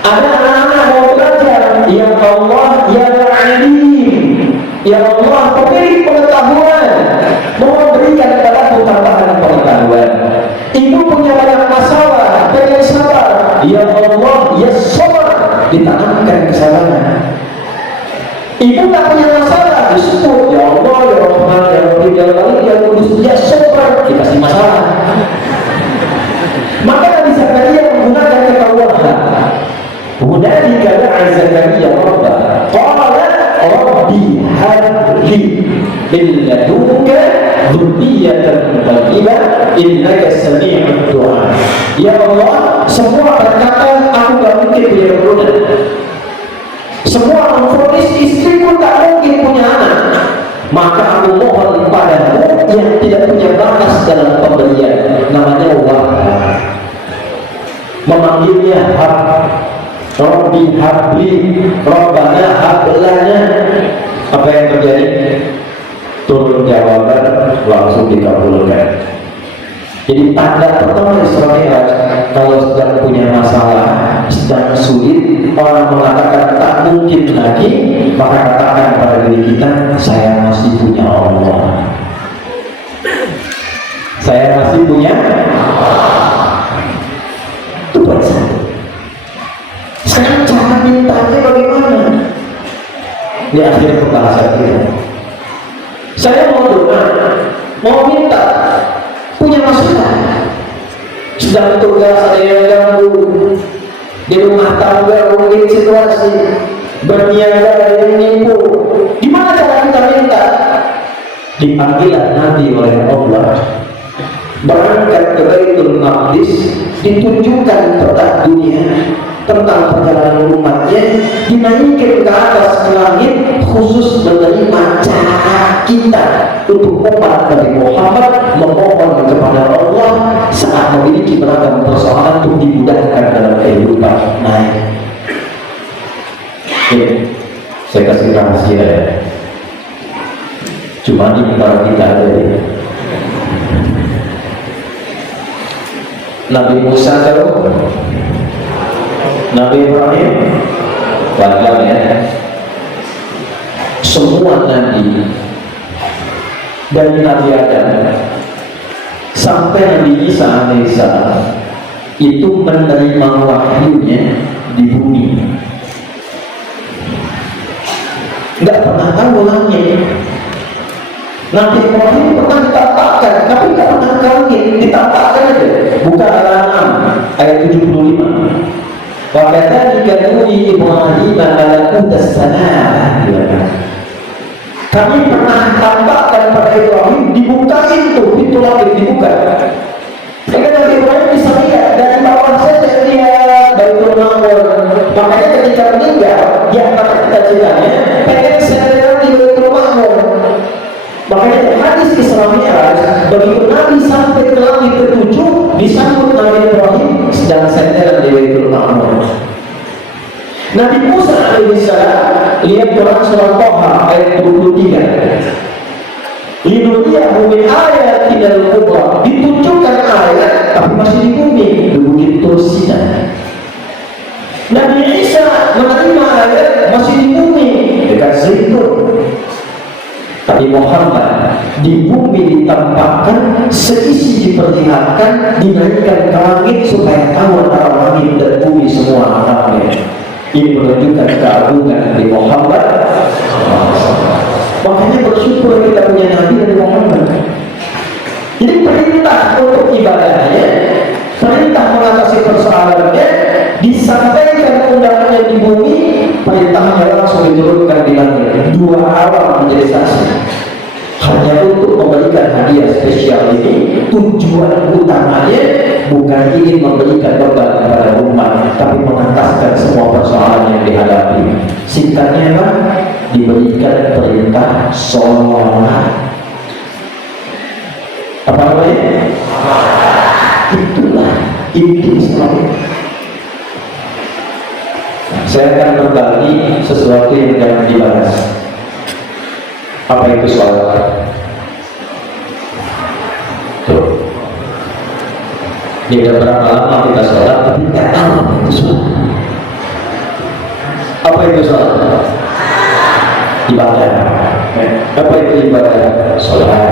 Ada anak-anak mau belajar, ya Allah ya alim, ya Allah pemilik pengetahuan, mau memberikan kepadaku tambahan pengetahuan. Ibu punya banyak masalah, pengen sabar, ya Allah ya sabar, ditanamkan kesabaran. Ibu tak punya masalah, disebut ya Allah ya Rahman ya Rahim ya Malik ya Kudus ya sabar, dikasih masalah. Maka Nabi Zakaria menggunakan ketawahan. هنالك دعا زكريا ربه قال ربي هب لي من لدنك ذرية طيبة إنك سميع الدعاء. Ya Allah, semua berkata aku gak mungkin punya keturunan. Semua memfonis istriku tak mungkin punya anak. Maka aku mohon padamu yang tidak punya batas dalam pemberian, namanya Wahhab. Memanggilnya Hab. Rabbi habli, Rabbana hablana. Apa yang terjadi? Turun jawaban, langsung dikabulkan. Jadi tanda pertama Isra Mi'raj, kalau sedang punya masalah, sedang sulit, orang mengatakan tak mungkin lagi, maka katakan pada diri kita, saya masih punya Allah. Saya masih punya itu buat saya. Sekarang cara mintanya bagaimana? Ini akhir pembahasan kita. Saya mau doa, mau minta, punya masalah. Sedang tugas ada yang ganggu di rumah tangga, mungkin situasi berniaga ada yang nipu. Gimana cara kita minta? Dipanggillah Nabi oleh Allah, berangkat ke Baitul Maqdis, ditunjukkan peta dunia tentang perjalanan umatnya, dinaikin ke atas ke langit khusus menerima cara kita untuk umat Nabi Muhammad memohon kepada Allah saat memiliki beragam persoalan untuk dimudahkan dalam kehidupan. Naik. Saya kasih rahasia ya. Cuma di antara kita ada ya. Nabi Musa tahu, Nabi Ibrahim, banyak ya. Semua nabi dari Nabi Adam sampai Nabi Isa alaihissalam itu menerima wahyunya di bumi, nggak pernah tahu langit. Nabi Ibrahim pernah ditampakkan, tapi nggak pernah ke langit, ditampakkan aja. Buka Al-An'am ayat 75. Wa kadzalika nuri Ibrahim malakutas salam. Kami pernah tampakkan pada Ibrahim, dibukain tuh pintu langit, dibuka. Maka Nabi Ibrahim bisa lihat dari bawah saja, lihat Baitul Ma'mur. Makanya ketika meninggal, yang kata cita-citanya pengen saya di Baitul Ma'mur. Makanya hadis Isra Mi'raj, begitu Nabi sampai ke langit ketujuh, disambut Nabi Ibrahim sedang sendirian di Baitul Ma'mur. Nabi Musa alaihissalam, lihat Quran surah Thaha ayat 23. Linuriyahu min ayatil kubra, ditunjukkan ayat tapi masih di bumi, di Bukit Tur Sinai. Nabi Isa menerima ayat masih di bumi, dekat Zaitun. Tapi Muhammad di bumi ditampakkan, seisi diperlihatkan, dinaikkan ke langit supaya tahu antara langit dan bumi semua anaknya. Ini menunjukkan keagungan Nabi Muhammad. Makanya bersyukur kita punya Nabi dan Muhammad. Jadi perintah untuk ibadahnya, perintah mengatasi persoalannya, disampaikan undangannya di bumi, perintahnya langsung diturunkan di langit. Dua alam menjadi saksi. Hanya untuk memberikan hadiah spesial ini, tujuan utamanya bukan ingin memberikan beban kepada umat, tapi mengentaskan semua persoalan yang dihadapi. Singkatnya apa? Diberikan perintah sholat. Apa namanya? Itulah inti Islam. Saya akan berbagi sesuatu yang jangan dibahas. Apa itu sholat? Tuh. Tidak berapa lama kita sholat, tapi tidak tahu apa itu sholat. Apa itu sholat? Ibadah. Apa itu ibadah? Sholat.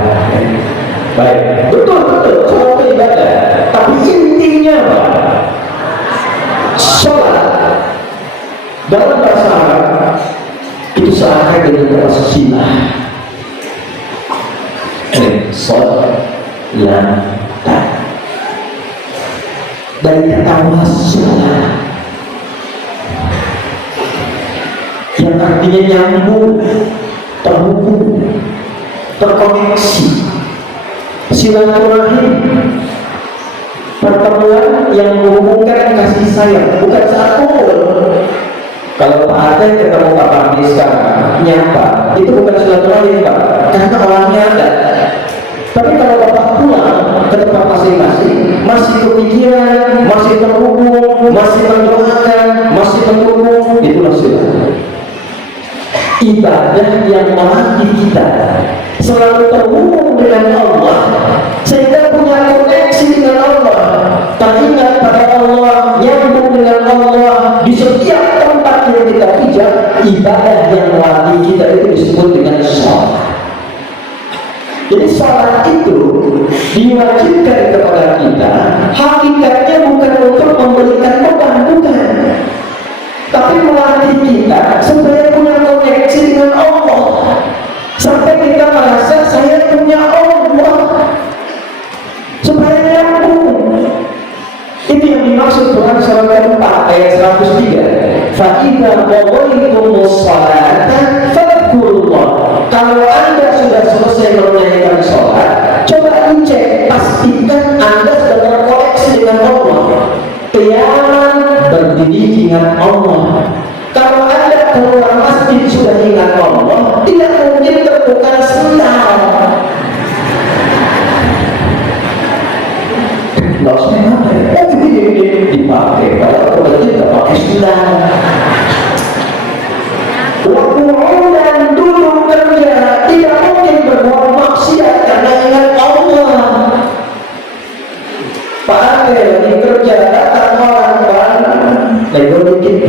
Baik, betul, sholat itu ibadah. Tapi intinya apa? Sholat dalam bahasa Arab itu seakan dengan kata silah. Sholat dari kata wassalah yang artinya nyambung, terhubung, terkoneksi, silaturahim, pertemuan yang menghubungkan kasih sayang, bukan saat kumpul. Kalau Pak Aden ketemu Pak Pardi sekarang nyapa, itu bukan silaturahim Pak, karena orangnya ada. Tapi kalau Bapak pulang ke tempat masing-masing, masih kepikiran, masih terhubung, masih mendoakan, masih mendukung, itulah silaturahim. Ibadah yang melatih kita selalu terhubung dengan Allah, sehingga punya koneksi dengan Allah, teringat pada Allah, nyambung dengan Allah di setiap tempat yang kita pijak. Ibadah yang melatih kita itu disebut dengan sholat. Jadi sholat itu diwajibkan kepada kita, hakikatnya bukan untuk memberikan beban, bukan, tapi melatih kita supaya punya koneksi dengan Allah, sampai kita merasa saya punya Allah, supaya nyambung. Itu yang dimaksud Quran surah keempat ayat 103. Fa'idha qadaytumus sholata fadhkurullah. Kalau Anda sudah selesai menunaikan sholat, coba dicek, pastikan Anda sudah terkoneksi dengan Allah. Qiyam berdiri ingat Allah. Kalau Anda keluar masjid sudah ingat Allah, tidak mungkin terbuka sendal. Nggak usah dipakai. Ini dipakai. Kalau ke masjid nggak pakai sendal. Waktu dan dulu kerja tidak mungkin berbuat maksiat karena ingat Allah. Pakai lagi kerja, datang orang lagi bikin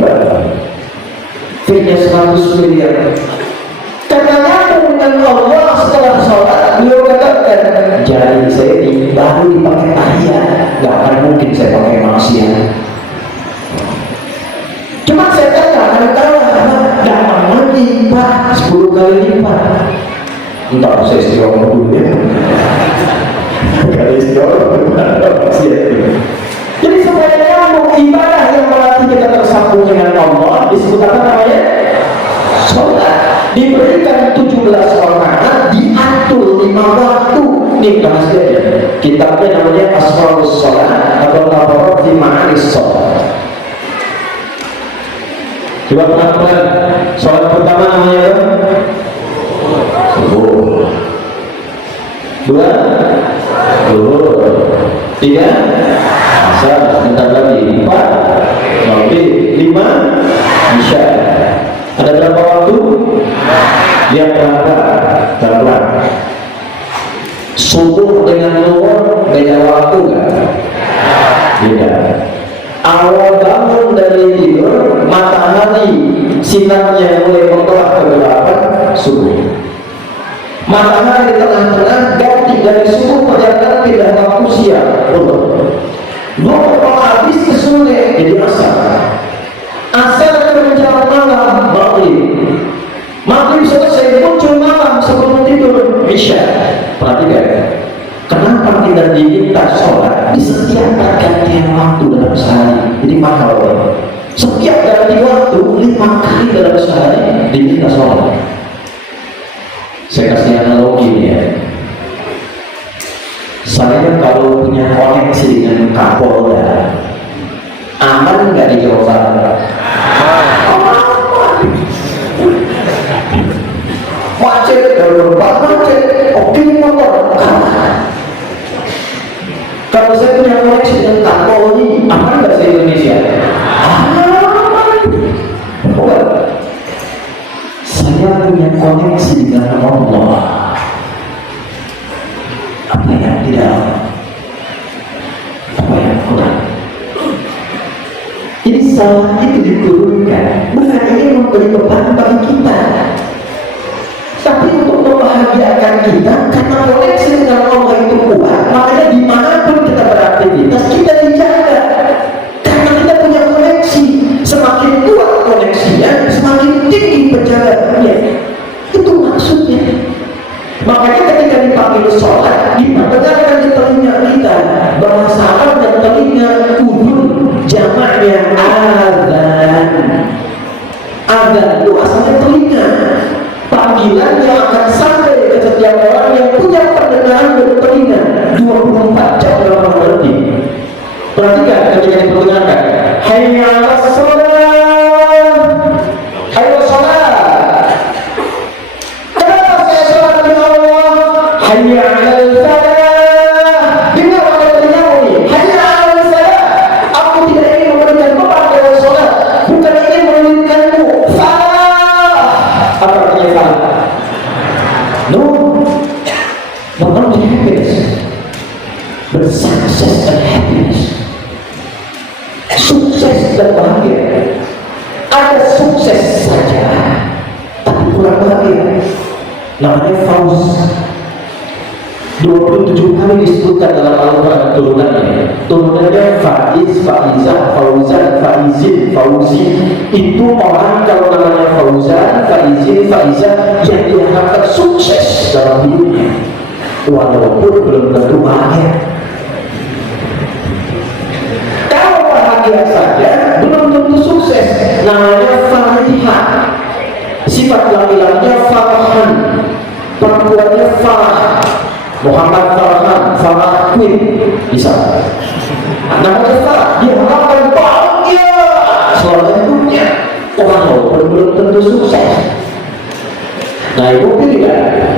fee-nya 100 miliar. Karena nyambung dengan Allah setelah sholat, beliau baru dipakai tahiyat, nggak akan mungkin saya pakai maksiat. Cuma saya akan kalah, dapat lipat 10 kali lipat. Entah saya istiqomah dulu ya. Kali istiqomah maksiat. Jadi sebenarnya ibadah yang melatih kita tersambung dengan Allah disebut apa namanya? Sholat. Diberikan 17 rakaat, diatur 5 waktu. Nih bahas dia. Kitabnya namanya Asrarus Sholat atau Nabarat fi Ma'anis Sholat. Coba pelan-pelan. Sholat pertama namanya apa? Subuh. 2 Zuhur. 3 Asar. Sebentar lagi 4 Maghrib. 5 Isya. Ada berapa waktu? Yang berapa? Subuh dengan zuhur beda waktu kan? Beda. Awal bangun dari tidur, matahari sinarnya mulai mengelah kegelapan, subuh. Matahari tengah-tengah ganti dari subuh perjalanan pindah waktu siang. Zuhur habis ke sore jadi asar. Asar menjelang malam, maghrib. Maghrib selesai muncul malam sebelum tidur, Isya. Perhatikan, kenapa kita diminta sholat di setiap pergantian waktu dalam sehari? Jadi mahal. Setiap ganti waktu 5 kali dalam sehari diminta sholat. Saya kasih analogi nih ya. Saya kalau punya koneksi dengan Kapolda, aman nggak di Jawa Barat? Macet, macet, oke motor. Kalau saya punya koneksi dengan Kapolri, aman nggak se Indonesia? Aman. Saya punya koneksi dengan Allah. Apa yang tidak? Apa yang kurang? Jadi salah itu diturunkan bukan ingin memberi beban bagi kita, tapi untuk membahagiakan kita. Karena koneksi dengan Allah itu kuat, makanya dimanapun kita beraktivitas kita dijaga. Karena kita punya koneksi, semakin kuat koneksinya, semakin tinggi penjagaannya. Itu maksudnya. Makanya ketika dipanggil sholat, diperdengarkan di telinga kita bahasa Arab dan telinga udun, jamaknya adzan. Adzan itu asalnya telinga. Panggilan yang akan sampai ke setiap orang yang punya pendengaran dan telinga 24 jam dalam berarti. Perhatikan ketika diperdengarkan, hayya 'alas shalah, ayo sholat. Kenapa saya sholat dengan Allah? Hayya 'alal falah. Dengar pada telingamu ini, hayya 'alal falah. Aku tidak ingin memberikan beban dalam sholat, bukan ingin memberikanmu falah. Apa artinya falah? No, not only happiness, but success and happiness. Sukses dan bahagia. Ada sukses saja, tapi kurang bahagia. Namanya fauz. 27 kali disebutkan dalam Al-Quran turunannya faiz, faizah, fauzan, faizin, fauzi. Itu orang kalau namanya fauzan, faizin, faizah yang diharapkan sukses dalam hidupnya, walaupun belum tentu bahagia. Kalau bahagia saja belum tentu sukses. Namanya farihah. Sifat laki-lakinya farahan, perempuannya farah. Muhammad Farhan, Farah Queen, bisa. Namanya Farah, dia harapkan bahagia selama hidupnya. Orang belum tentu sukses. Nah itu pilihan.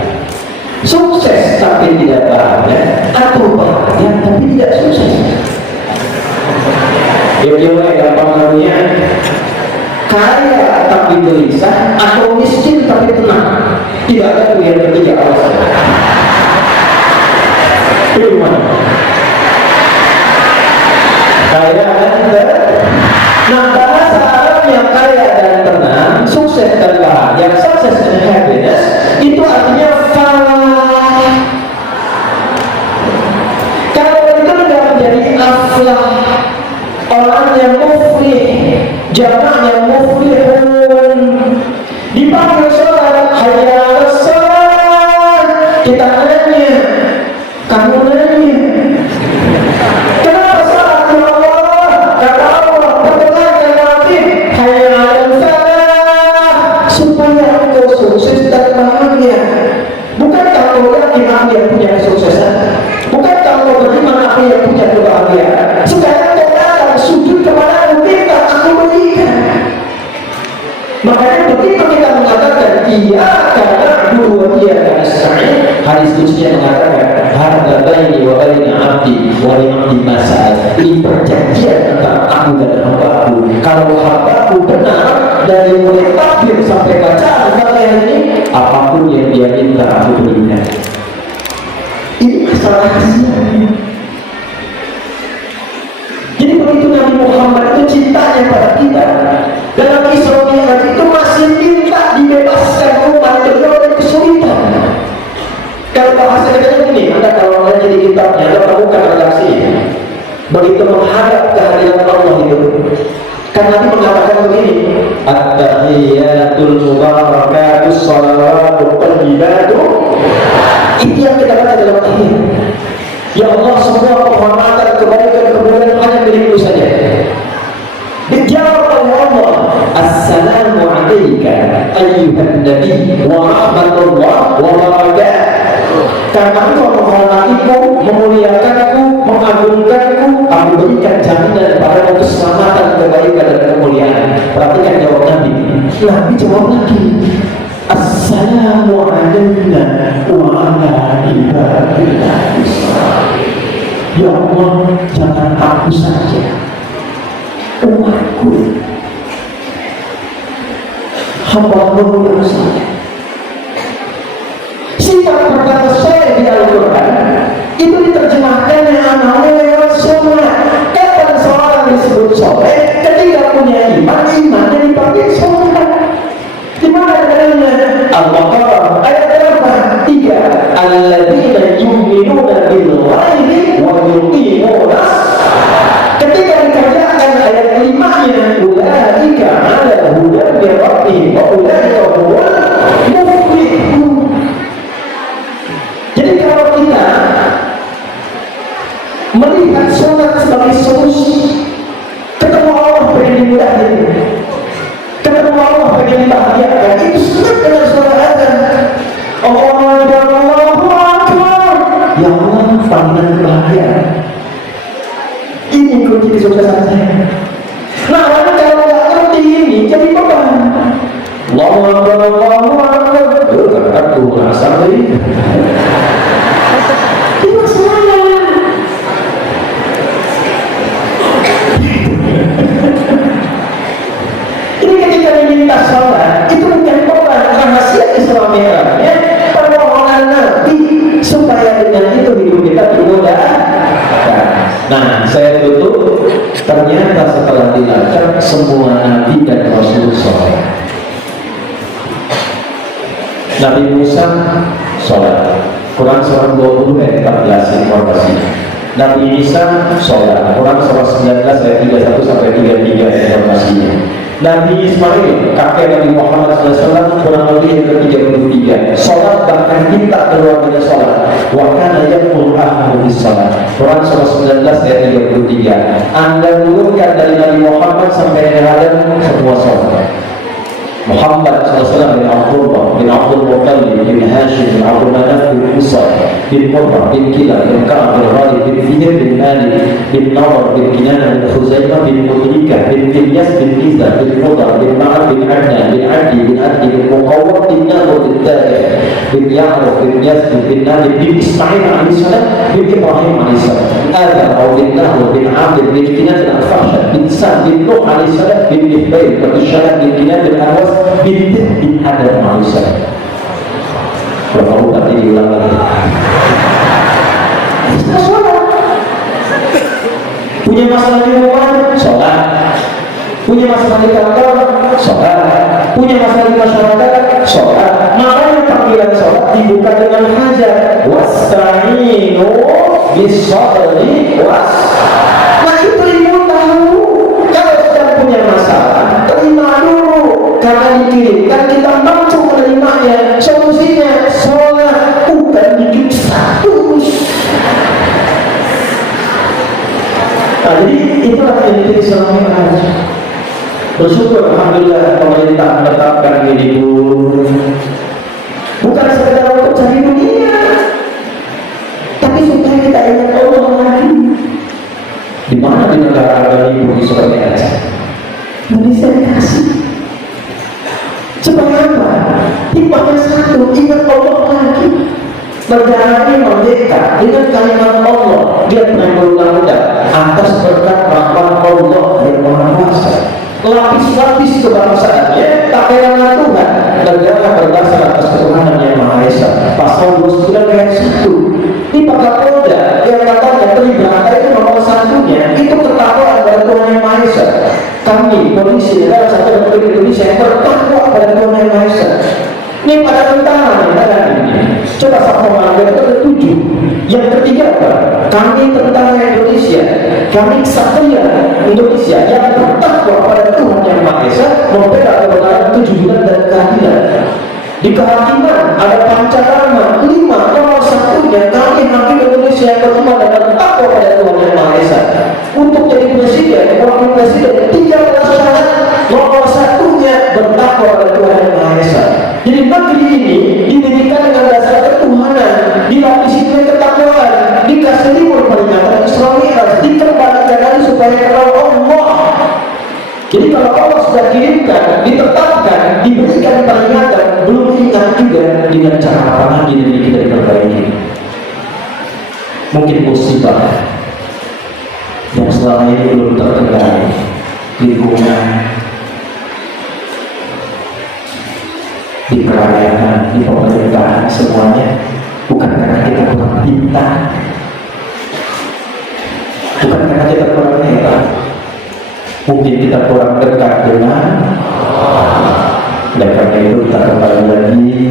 Sukses tapi tidak bahagia, atau bahagia tapi tidak sukses. Yang gampang namanya kaya tapi gelisah, atau miskin tapi tenang. Tidak ada pilihan ketiga alasan. Firman kaya dan tenang. Nah bahasa Arabnya kaya dan tenang, sukses dan bahagia, sukses and happiness, itu artinya falah. aflah, orang yang muflih, jamaah yang muflihun. Dipanggil sholat, hayya 'alas sholat. Kita nanya, kamu nanya, kenapa sholat ya Allah? Kata Allah, berkata Nabi, hayya 'alal falah, supaya engkau sukses dan bahagia. Bukan kalau yakin aku yang punya kesuksesan, bukan kalau beriman aku yang punya kebahagiaan. Sekarang kau datang sujud kepada aku, minta aku berikan. Makanya begitu kita mengatakan iya karena dua dia karena sahih, hadis qudsi mengatakan hadza baini wa baina 'abdi wa li 'abdi ma sa'al. Ini perjanjian antara aku dan hamba-Ku. Kalau hamba-Ku benar dari mulai takbir sampai bacaan Fatihah ini, apapun yang dia minta aku berikan. Ini masalah kasihan. Jadi begitu Nabi Muhammad itu cintanya pada kita, dalam Isra Mi'raj itu masih minta dibebaskan umat beliau dari kesulitan. Kalau bahasa kita ini, Anda kalau ngaji di kitabnya, Anda temukan redaksi begitu menghadap kehadiran Allah itu. Kan Nabi mengatakan begini, at-tahiyyatul mubarakatus shalawatul thayyibatu. Itu yang kita baca dalam tahiyat. Ya Allah, semua penghormatan, kebaikan, kemuliaan hanya milik-Mu saja. Dijawab oleh Allah, assalamu alaika ayyuhan nabi wa rahmatullah wa barakatuh. Karena Engkau menghormatiku, memuliakanku, mengagungkanku, aku berikan jaminan padamu keselamatan, kebaikan dan kemuliaan. Perhatikan jawab Nabi. Nabi jawab lagi, assalamu alaina wa ala ibadillah. Ya Allah, jangan aku saja, umatku, hamba-Mu yang saleh. Sifat pertama saya di Al-Quran itu diterjemahkannya amalnya lewat sholat. Kapan seorang disebut soleh? Ketika punya iman, imannya dipakai sholat. Di mana dalilnya? Al-Baqarah ayat berapa? 3. Alladzina yu'minuna bil ghaibi wa yuqimuna. Ketika dikerjakan ayat 5-nya, ulaika 'ala hudan min rabbihim wa ulaika humul muflihun. Jadi kalau kita melihat sholat sebagai solusi, ketemu Allah pengen dimudahin, ketemu Allah pengen dibahagiakan, itu senang dengan suara azan. Allahu Akbar, Allahu Akbar. Ya Allah, panggilan kebahagiaan. Ini kunci kesuksesan saya. Nah, kalau nggak ngerti ini jadi beban. Allahu Akbar, Allahu Akbar. Aku merasa ini. Itu masalah. Ini ketika diminta sholat, itu bukan beban, rahasia Isra Mi'rajnya permohonan Nabi supaya dengan itu hidup kita dimudahkan. Nah, saya tutup. Ternyata setelah dilacak, semua Nabi dan Rasul sholat. Nabi Musa sholat, Quran surah 20 ayat 14 informasinya. Nabi Isa sholat, Quran surah 19 ayat 31 sampai 33 informasinya. Nabi Ismail, kakek Nabi Muhammad SAW, kurang lebih yang ke-33. Sholat bahkan minta keluarganya sholat. Wa kana yaqulu ahadu bis sholat. Quran surah 19 ayat 33. Anda urutkan dari Nabi Muhammad sampai Adam, semua sholat. Muhammad SAW bin Abdullah bin Abdul Muttalib bin Hashim bin Abdul Manaf bin Qusay bin Murrah bin Kilab bin Ka'ab bin Ghalib bin Fihr bin Malik bin Nawar bin Kinanah bin Khuzaimah bin Mudrikah bin Ilyas bin Izzah bin Mudar bin Ma'ad bin Adnan bin Adi bin Adi bin Muqawwad bin Nabur bin Tari bin Ya'ruf bin Yazid bin Nabi bin Ismail a.s. bin Ibrahim a.s. Adam bin Nahur bin Abd bin Kinanah bin Al-Fahshad bin Sa'd bin Nuh a.s. bin Nihbail bin Syarad bin Kinanah bin Awas bin Adam manusia. Berapa tadi diulang lagi? Kita sholat. Punya masalah di rumah, sholat. Punya masalah di kantor, sholat. Punya masalah di masyarakat, sholat. Makanya panggilan sholat dibuka dengan hajat. Wasta'inu bis-sabri was. Nah, jadi itulah yang Isra Mi'raj. Bersyukur alhamdulillah pemerintah menetapkan ini libur, bukan sekedar untuk cari dunia, tapi supaya kita ingat Allah lagi. Di mana di negara ada libur Isra Mi'raj? Indonesia dikasih. Supaya apa? Timbangnya satu, ingat Allah lagi. Negara ini merdeka dengan kalimat Allah. Dia pernah berulang-ulang atas berkat rahmat Allah yang Maha Kuasa. Lapis-lapis kebangsaannya tak kailangan Tuhan. Negara berdasar atas ketuhanan yang Maha Esa. Pasal 29 ayat 1. Ini Pak Kapolda yang katanya peribahasa itu nomor satunya itu ketakwaan pada Tuhan yang Maha Esa. Kami polisi adalah satu negeri Indonesia yang bertakwa pada Tuhan yang Maha Esa. Ini pada tentara ini. Coba sama orang itu ada 7. Yang ketiga apa? Kami tentara Indonesia, kami kesatria Indonesia yang bertakwa pada Tuhan yang Maha Esa, membela kebenaran, kejujuran dan keadilan. Di kehakiman ada pancarama 5, nomor satunya kami hakim Indonesia yang beriman dan bertakwa pada Tuhan yang Maha Esa. Untuk jadi presiden, wakil presiden 13 syarat, nomor satunya bertakwa pada Tuhan yang Maha Esa. Jadi negeri ini didirikan dengan dasar ketuhanan, dilapisi dengan ketakwaan, dikasih libur peringatan Isra Mi'raj, dikembalikan lagi supaya kenal Allah. Jadi kalau Allah sudah kirimkan, ditetapkan, diberikan peringatan, belum ingat juga dengan cara apa lagi diri kita diperbaiki. Mungkin musibah yang selama ini belum terkendali, lingkungan, di kerajaan, di pemerintahan, semuanya bukan karena kita kurang pintar, bukan karena kita kurang hebat, mungkin kita kurang dekat dengan dan karena itu kita kembali lagi.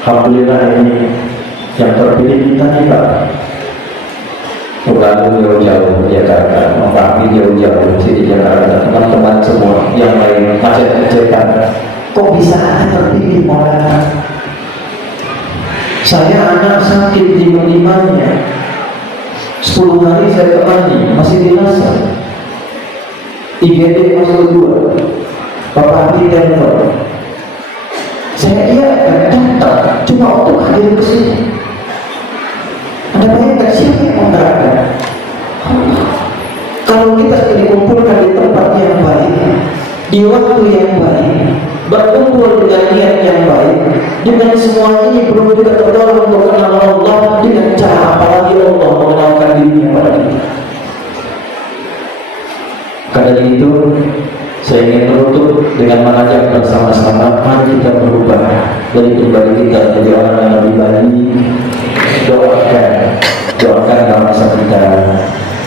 Alhamdulillah ini yang terpilih kita nih Pak, Lalu jauh-jauh Jakarta, mengkami jauh-jauh di Jakarta, teman-teman semua yang lain macet-macetan. Kok bisa ada terpilih Maulana? Saya anak sakit di lima-limanya, 10 hari saya temani, masih dirasa IGD masuk 2. Bapak Abi telepon, saya datang cuma untuk hadir ke sini. Ada banyak siapa yang menggerakkan? Kalau kita sudah dikumpulkan di tempat yang baik, di waktu yang baik, berkumpul dengan niat yang baik, dengan semua ini belum juga terdorong untuk kenal Allah dengan cara apalagi Allah mengenalkan dirinya pada kita. Karena itu saya ingin menutup dengan mengajak bersama-sama, mari kita berubah dari pribadi kita menjadi orang yang lebih baik. Doakan bangsa kita,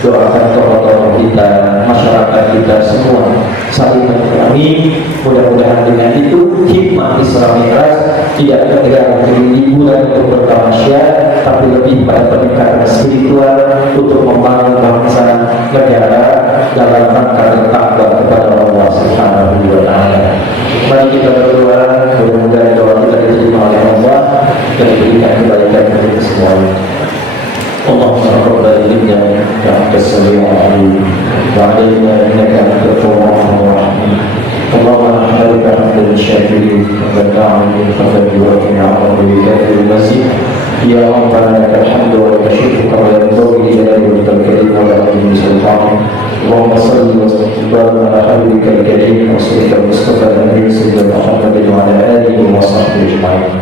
doakan tokoh-tokoh kita, masyarakat kita semua saling mengurangi. Mudah-mudahan dengan itu hikmah Isra Mi'raj tidak sekedar menjadi hiburan untuk bertamasya, tapi lebih pada pendekatan spiritual untuk membangun bangsa negara dalam rangka bertakwa kepada Allah Subhanahu wa Ta'ala. Mari kita berdoa, mudah-mudahan doa kita diterima oleh Allah dan diberikan kebaikan bagi kita semuanya. Allahumma rabbana innaka antas samiul alim wa 'alaina innaka antat tawwabur rahim. Allahumma hamdaka hamdan syakirin wa ta'ala fadlan wa ni'mal bi masih. Ya Rabbana lakal hamdu wa lakal syukru kama yanbaghi li jalali karim wa li 'azimi sultanik. Allahumma salli wa sallim ala habibika al-karim wa sayyidina Mustafa an-nabiy sayyidina Muhammadin wa ala alihi wa sahbihi ajma'in.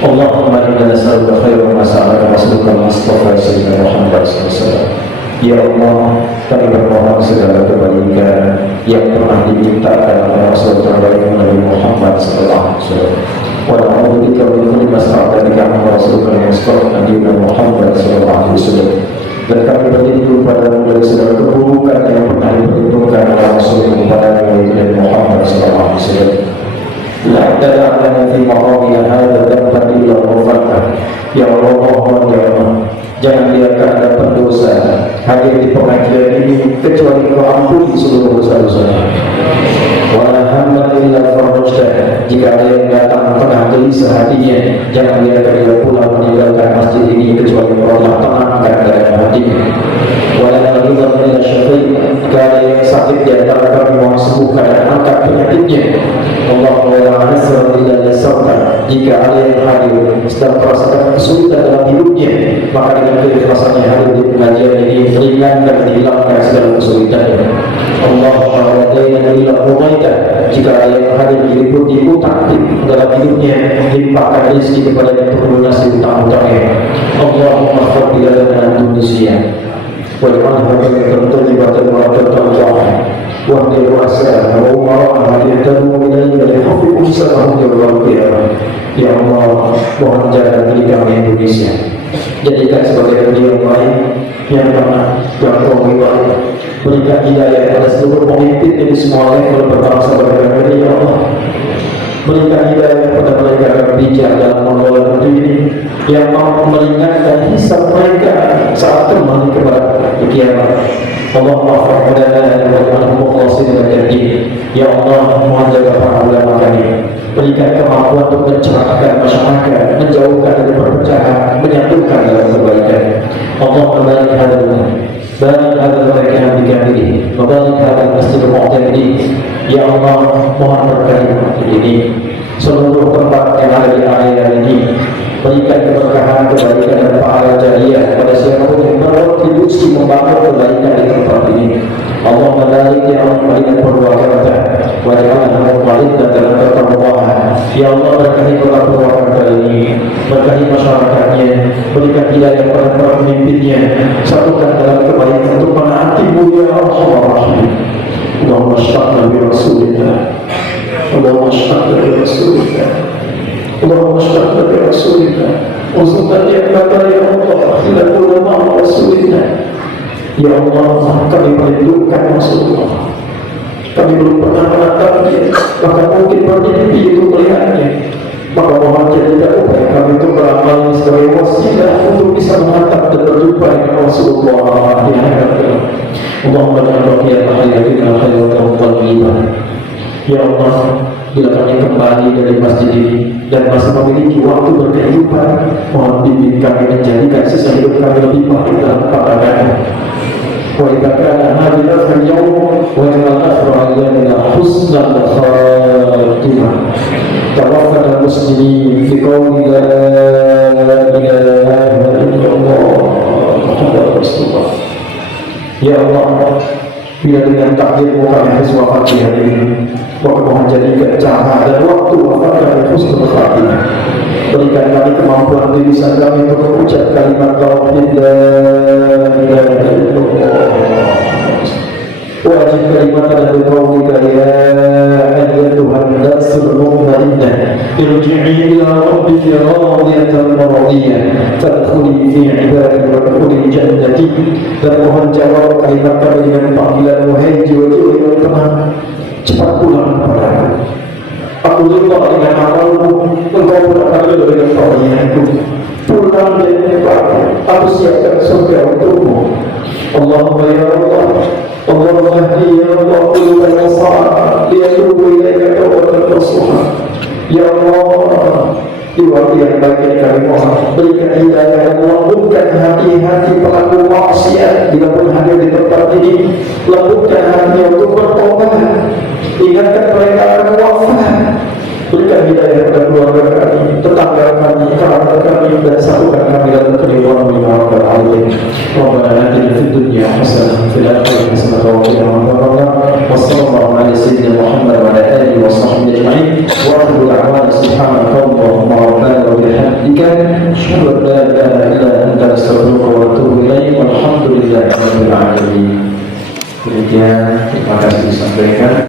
Allahumma inna nas'aluka khairan ma sa'alaka rasulukal Mustafa sayyidina Muhammad sallallahu alaihi wasallam. Ya Allah, kami bermohon segala kebaikan yang pernah dimintakan oleh Rasul terbaik Nabi Muhammad sallallahu alaihi wasallam. Wa na'udzubika min kulli ma sta'adaka min rasulukal Mustafa Nabi Muhammad sallallahu alaihi wasallam. Dan kami berlindung pada dari segala keburukan yang pernah diperhitungkan oleh Rasul kepada Nabi Muhammad sallallahu alaihi wasallam. La tada'lana fi maqamina hadza dhanban illa ghafarta. Ya Allah, mohon ya Allah, jangan biarkan ada pendosa hadir di pengajian ini kecuali Kau ampuni seluruh dosa-dosanya. Wa la hamma illa farajta. Jika ada yang datang tengah gelisah hatinya, jangan biarkan dia pulang meninggalkan masjid ini kecuali Kau telah tenangkan dalam hatinya. Wa la ridha illa sakit di antara kami, mohon sembuhkan dan angkat penyakitnya. Allahumma la nasra illa nasraka. Jika ada yang hadir sedang merasakan kesulitan dalam hidupnya, maka dengan keikhlasannya hadir di pengajian ini, ringankan dan hilangkan segala kesulitannya. Allahumma la dayna illa qadaita. Jika ada yang hadir diliputi utang dalam hidupnya, limpahkan rezeki kepada yang perlu lunasi utang-utangnya. Allahumma ighfir lana Indonesia waj'alha barakatan thayyibatan barakatan wasi'ah wa dirasa wa umaraha yahtadu ilayka li hukmi usaha yawmal qiyamah. Ya Allah, mohon jaga negeri kami Indonesia, jadikan sebagai negeri yang baik, yang mana yang kau ridhai. Berikan hidayah kepada seluruh pemimpin di semua level berbangsa bernegara ini, ya Allah. Berikan hidayah kepada mereka yang bijak dalam mengelola negeri ini, yang mampu meringankan hisab mereka saat kembali kepada kiamat. Allahumma fa'alana wa ja'alna mukhlasin lak. Ya Allah, mohon jaga para ulama kami, berikan kemampuan untuk mencerahkan masyarakat, menjauhkan dari perpecahan, menyatukan dalam kebaikan. Allahumma barik hadana barik hadal mereka bikamili wa barik hadal masjid al-mu'tadili. Ya Allah, mohon berkahi ini seluruh tempat yang ada di area ini. Berikan keberkahan, kebaikan dan pahala jariah kepada siapapun yang berkontribusi membangun kebaikan di tempat ini. Allahumma barik ya Allah Madinah Purwakarta wa ja'alna Madinah dalam keterwahan. Ya Allah, berkahi kota Purwakarta ini, berkahi masyarakatnya, berikan hidayah kepada para pemimpinnya, satukan dalam kebaikan untuk menaatimu ya Allah. Allahumma syafa'na bi rasulillah, Allahumma syafa'na bi rasulillah, Allahumma syafa'na bi rasulillah, usulkan ya kata ya Allah ila ulama rasulillah. Ya Allah, kami merindukan Rasulullah, kami belum pernah menatapnya, maka mungkin bermimpi itu melihatnya. Maka mohon jadikan upaya kami untuk beramal sebagai wasilah untuk bisa menatap dan berjumpa dengan Rasulullah di akhirat kelak. Allahumma ja'al baqiyat hayyatina khairatan thayyibah. Ya Allah, bila kami kembali dari masjid ini dan masih memiliki waktu berkehidupan, mohon bimbing kami menjadikan sisa hidup kami lebih baik dalam pandangan. Wa idza kana hadhihi al-yawm wa ja'alna akhirana husnal khatimah. Tawaffana muslimin fi qawli la ilaha illallah Muhammadur Rasulullah. Ya Allah, bila dengan takdirmu kami harus wafat di hari ini, maka mohon jadikan cara dan waktu wafat kami husnul khatimah. Berikan kami kemampuan di lisan kami untuk mengucap kalimat tauhid la ilaha illallah. Wajib kalimat dan berqaulika ya ayyatuhan nafsul mutmainnah irji'i ila rabbiki radiyatan mardiyah fadkhuli fi ibadi wa dkhuli jannati. Dan mohon jawab kalimat kami dengan panggilan wahai jiwa-jiwa yang tenang, cepat pulang kepadaku. Aku ridha dengan amalmu, engkau pun akan ridha dengan panggilanku. Pulang dari kepadaku, aku siapkan surga untukmu. Allahumma ya Allah, Allahumma hdi ya Allah quluban nasara liyatubu ilaika tawbatan nasuha. Ya Allah, di waktu yang baik kami mohon berikan hidayah, lembutkan hati-hati pelaku maksiat bila pun hadir di tempat ini, lembutkan hatinya untuk bertobat, ingatkan mereka akan wafat. Berikan hidayah kepada keluarga kami, tetangga kami, kerabat kami, dan satukan kami dalam keridhaan ya Rabbal Alamin. Rabbana atina fid dunya hasanah wa fil akhirati hasanah wa qina adzaban nar. Wassallallahu ala sayyidina Muhammad wa ala alihi wa sahbihi ajma'in. Wa akhiru da'wana subhanaka Allahumma rabbana wa bihamdika asyhadu an la ilaha illa anta astaghfiruka wa atubu ilaik. Walhamdulillahi rabbil alamin. Demikian, terima kasih disampaikan.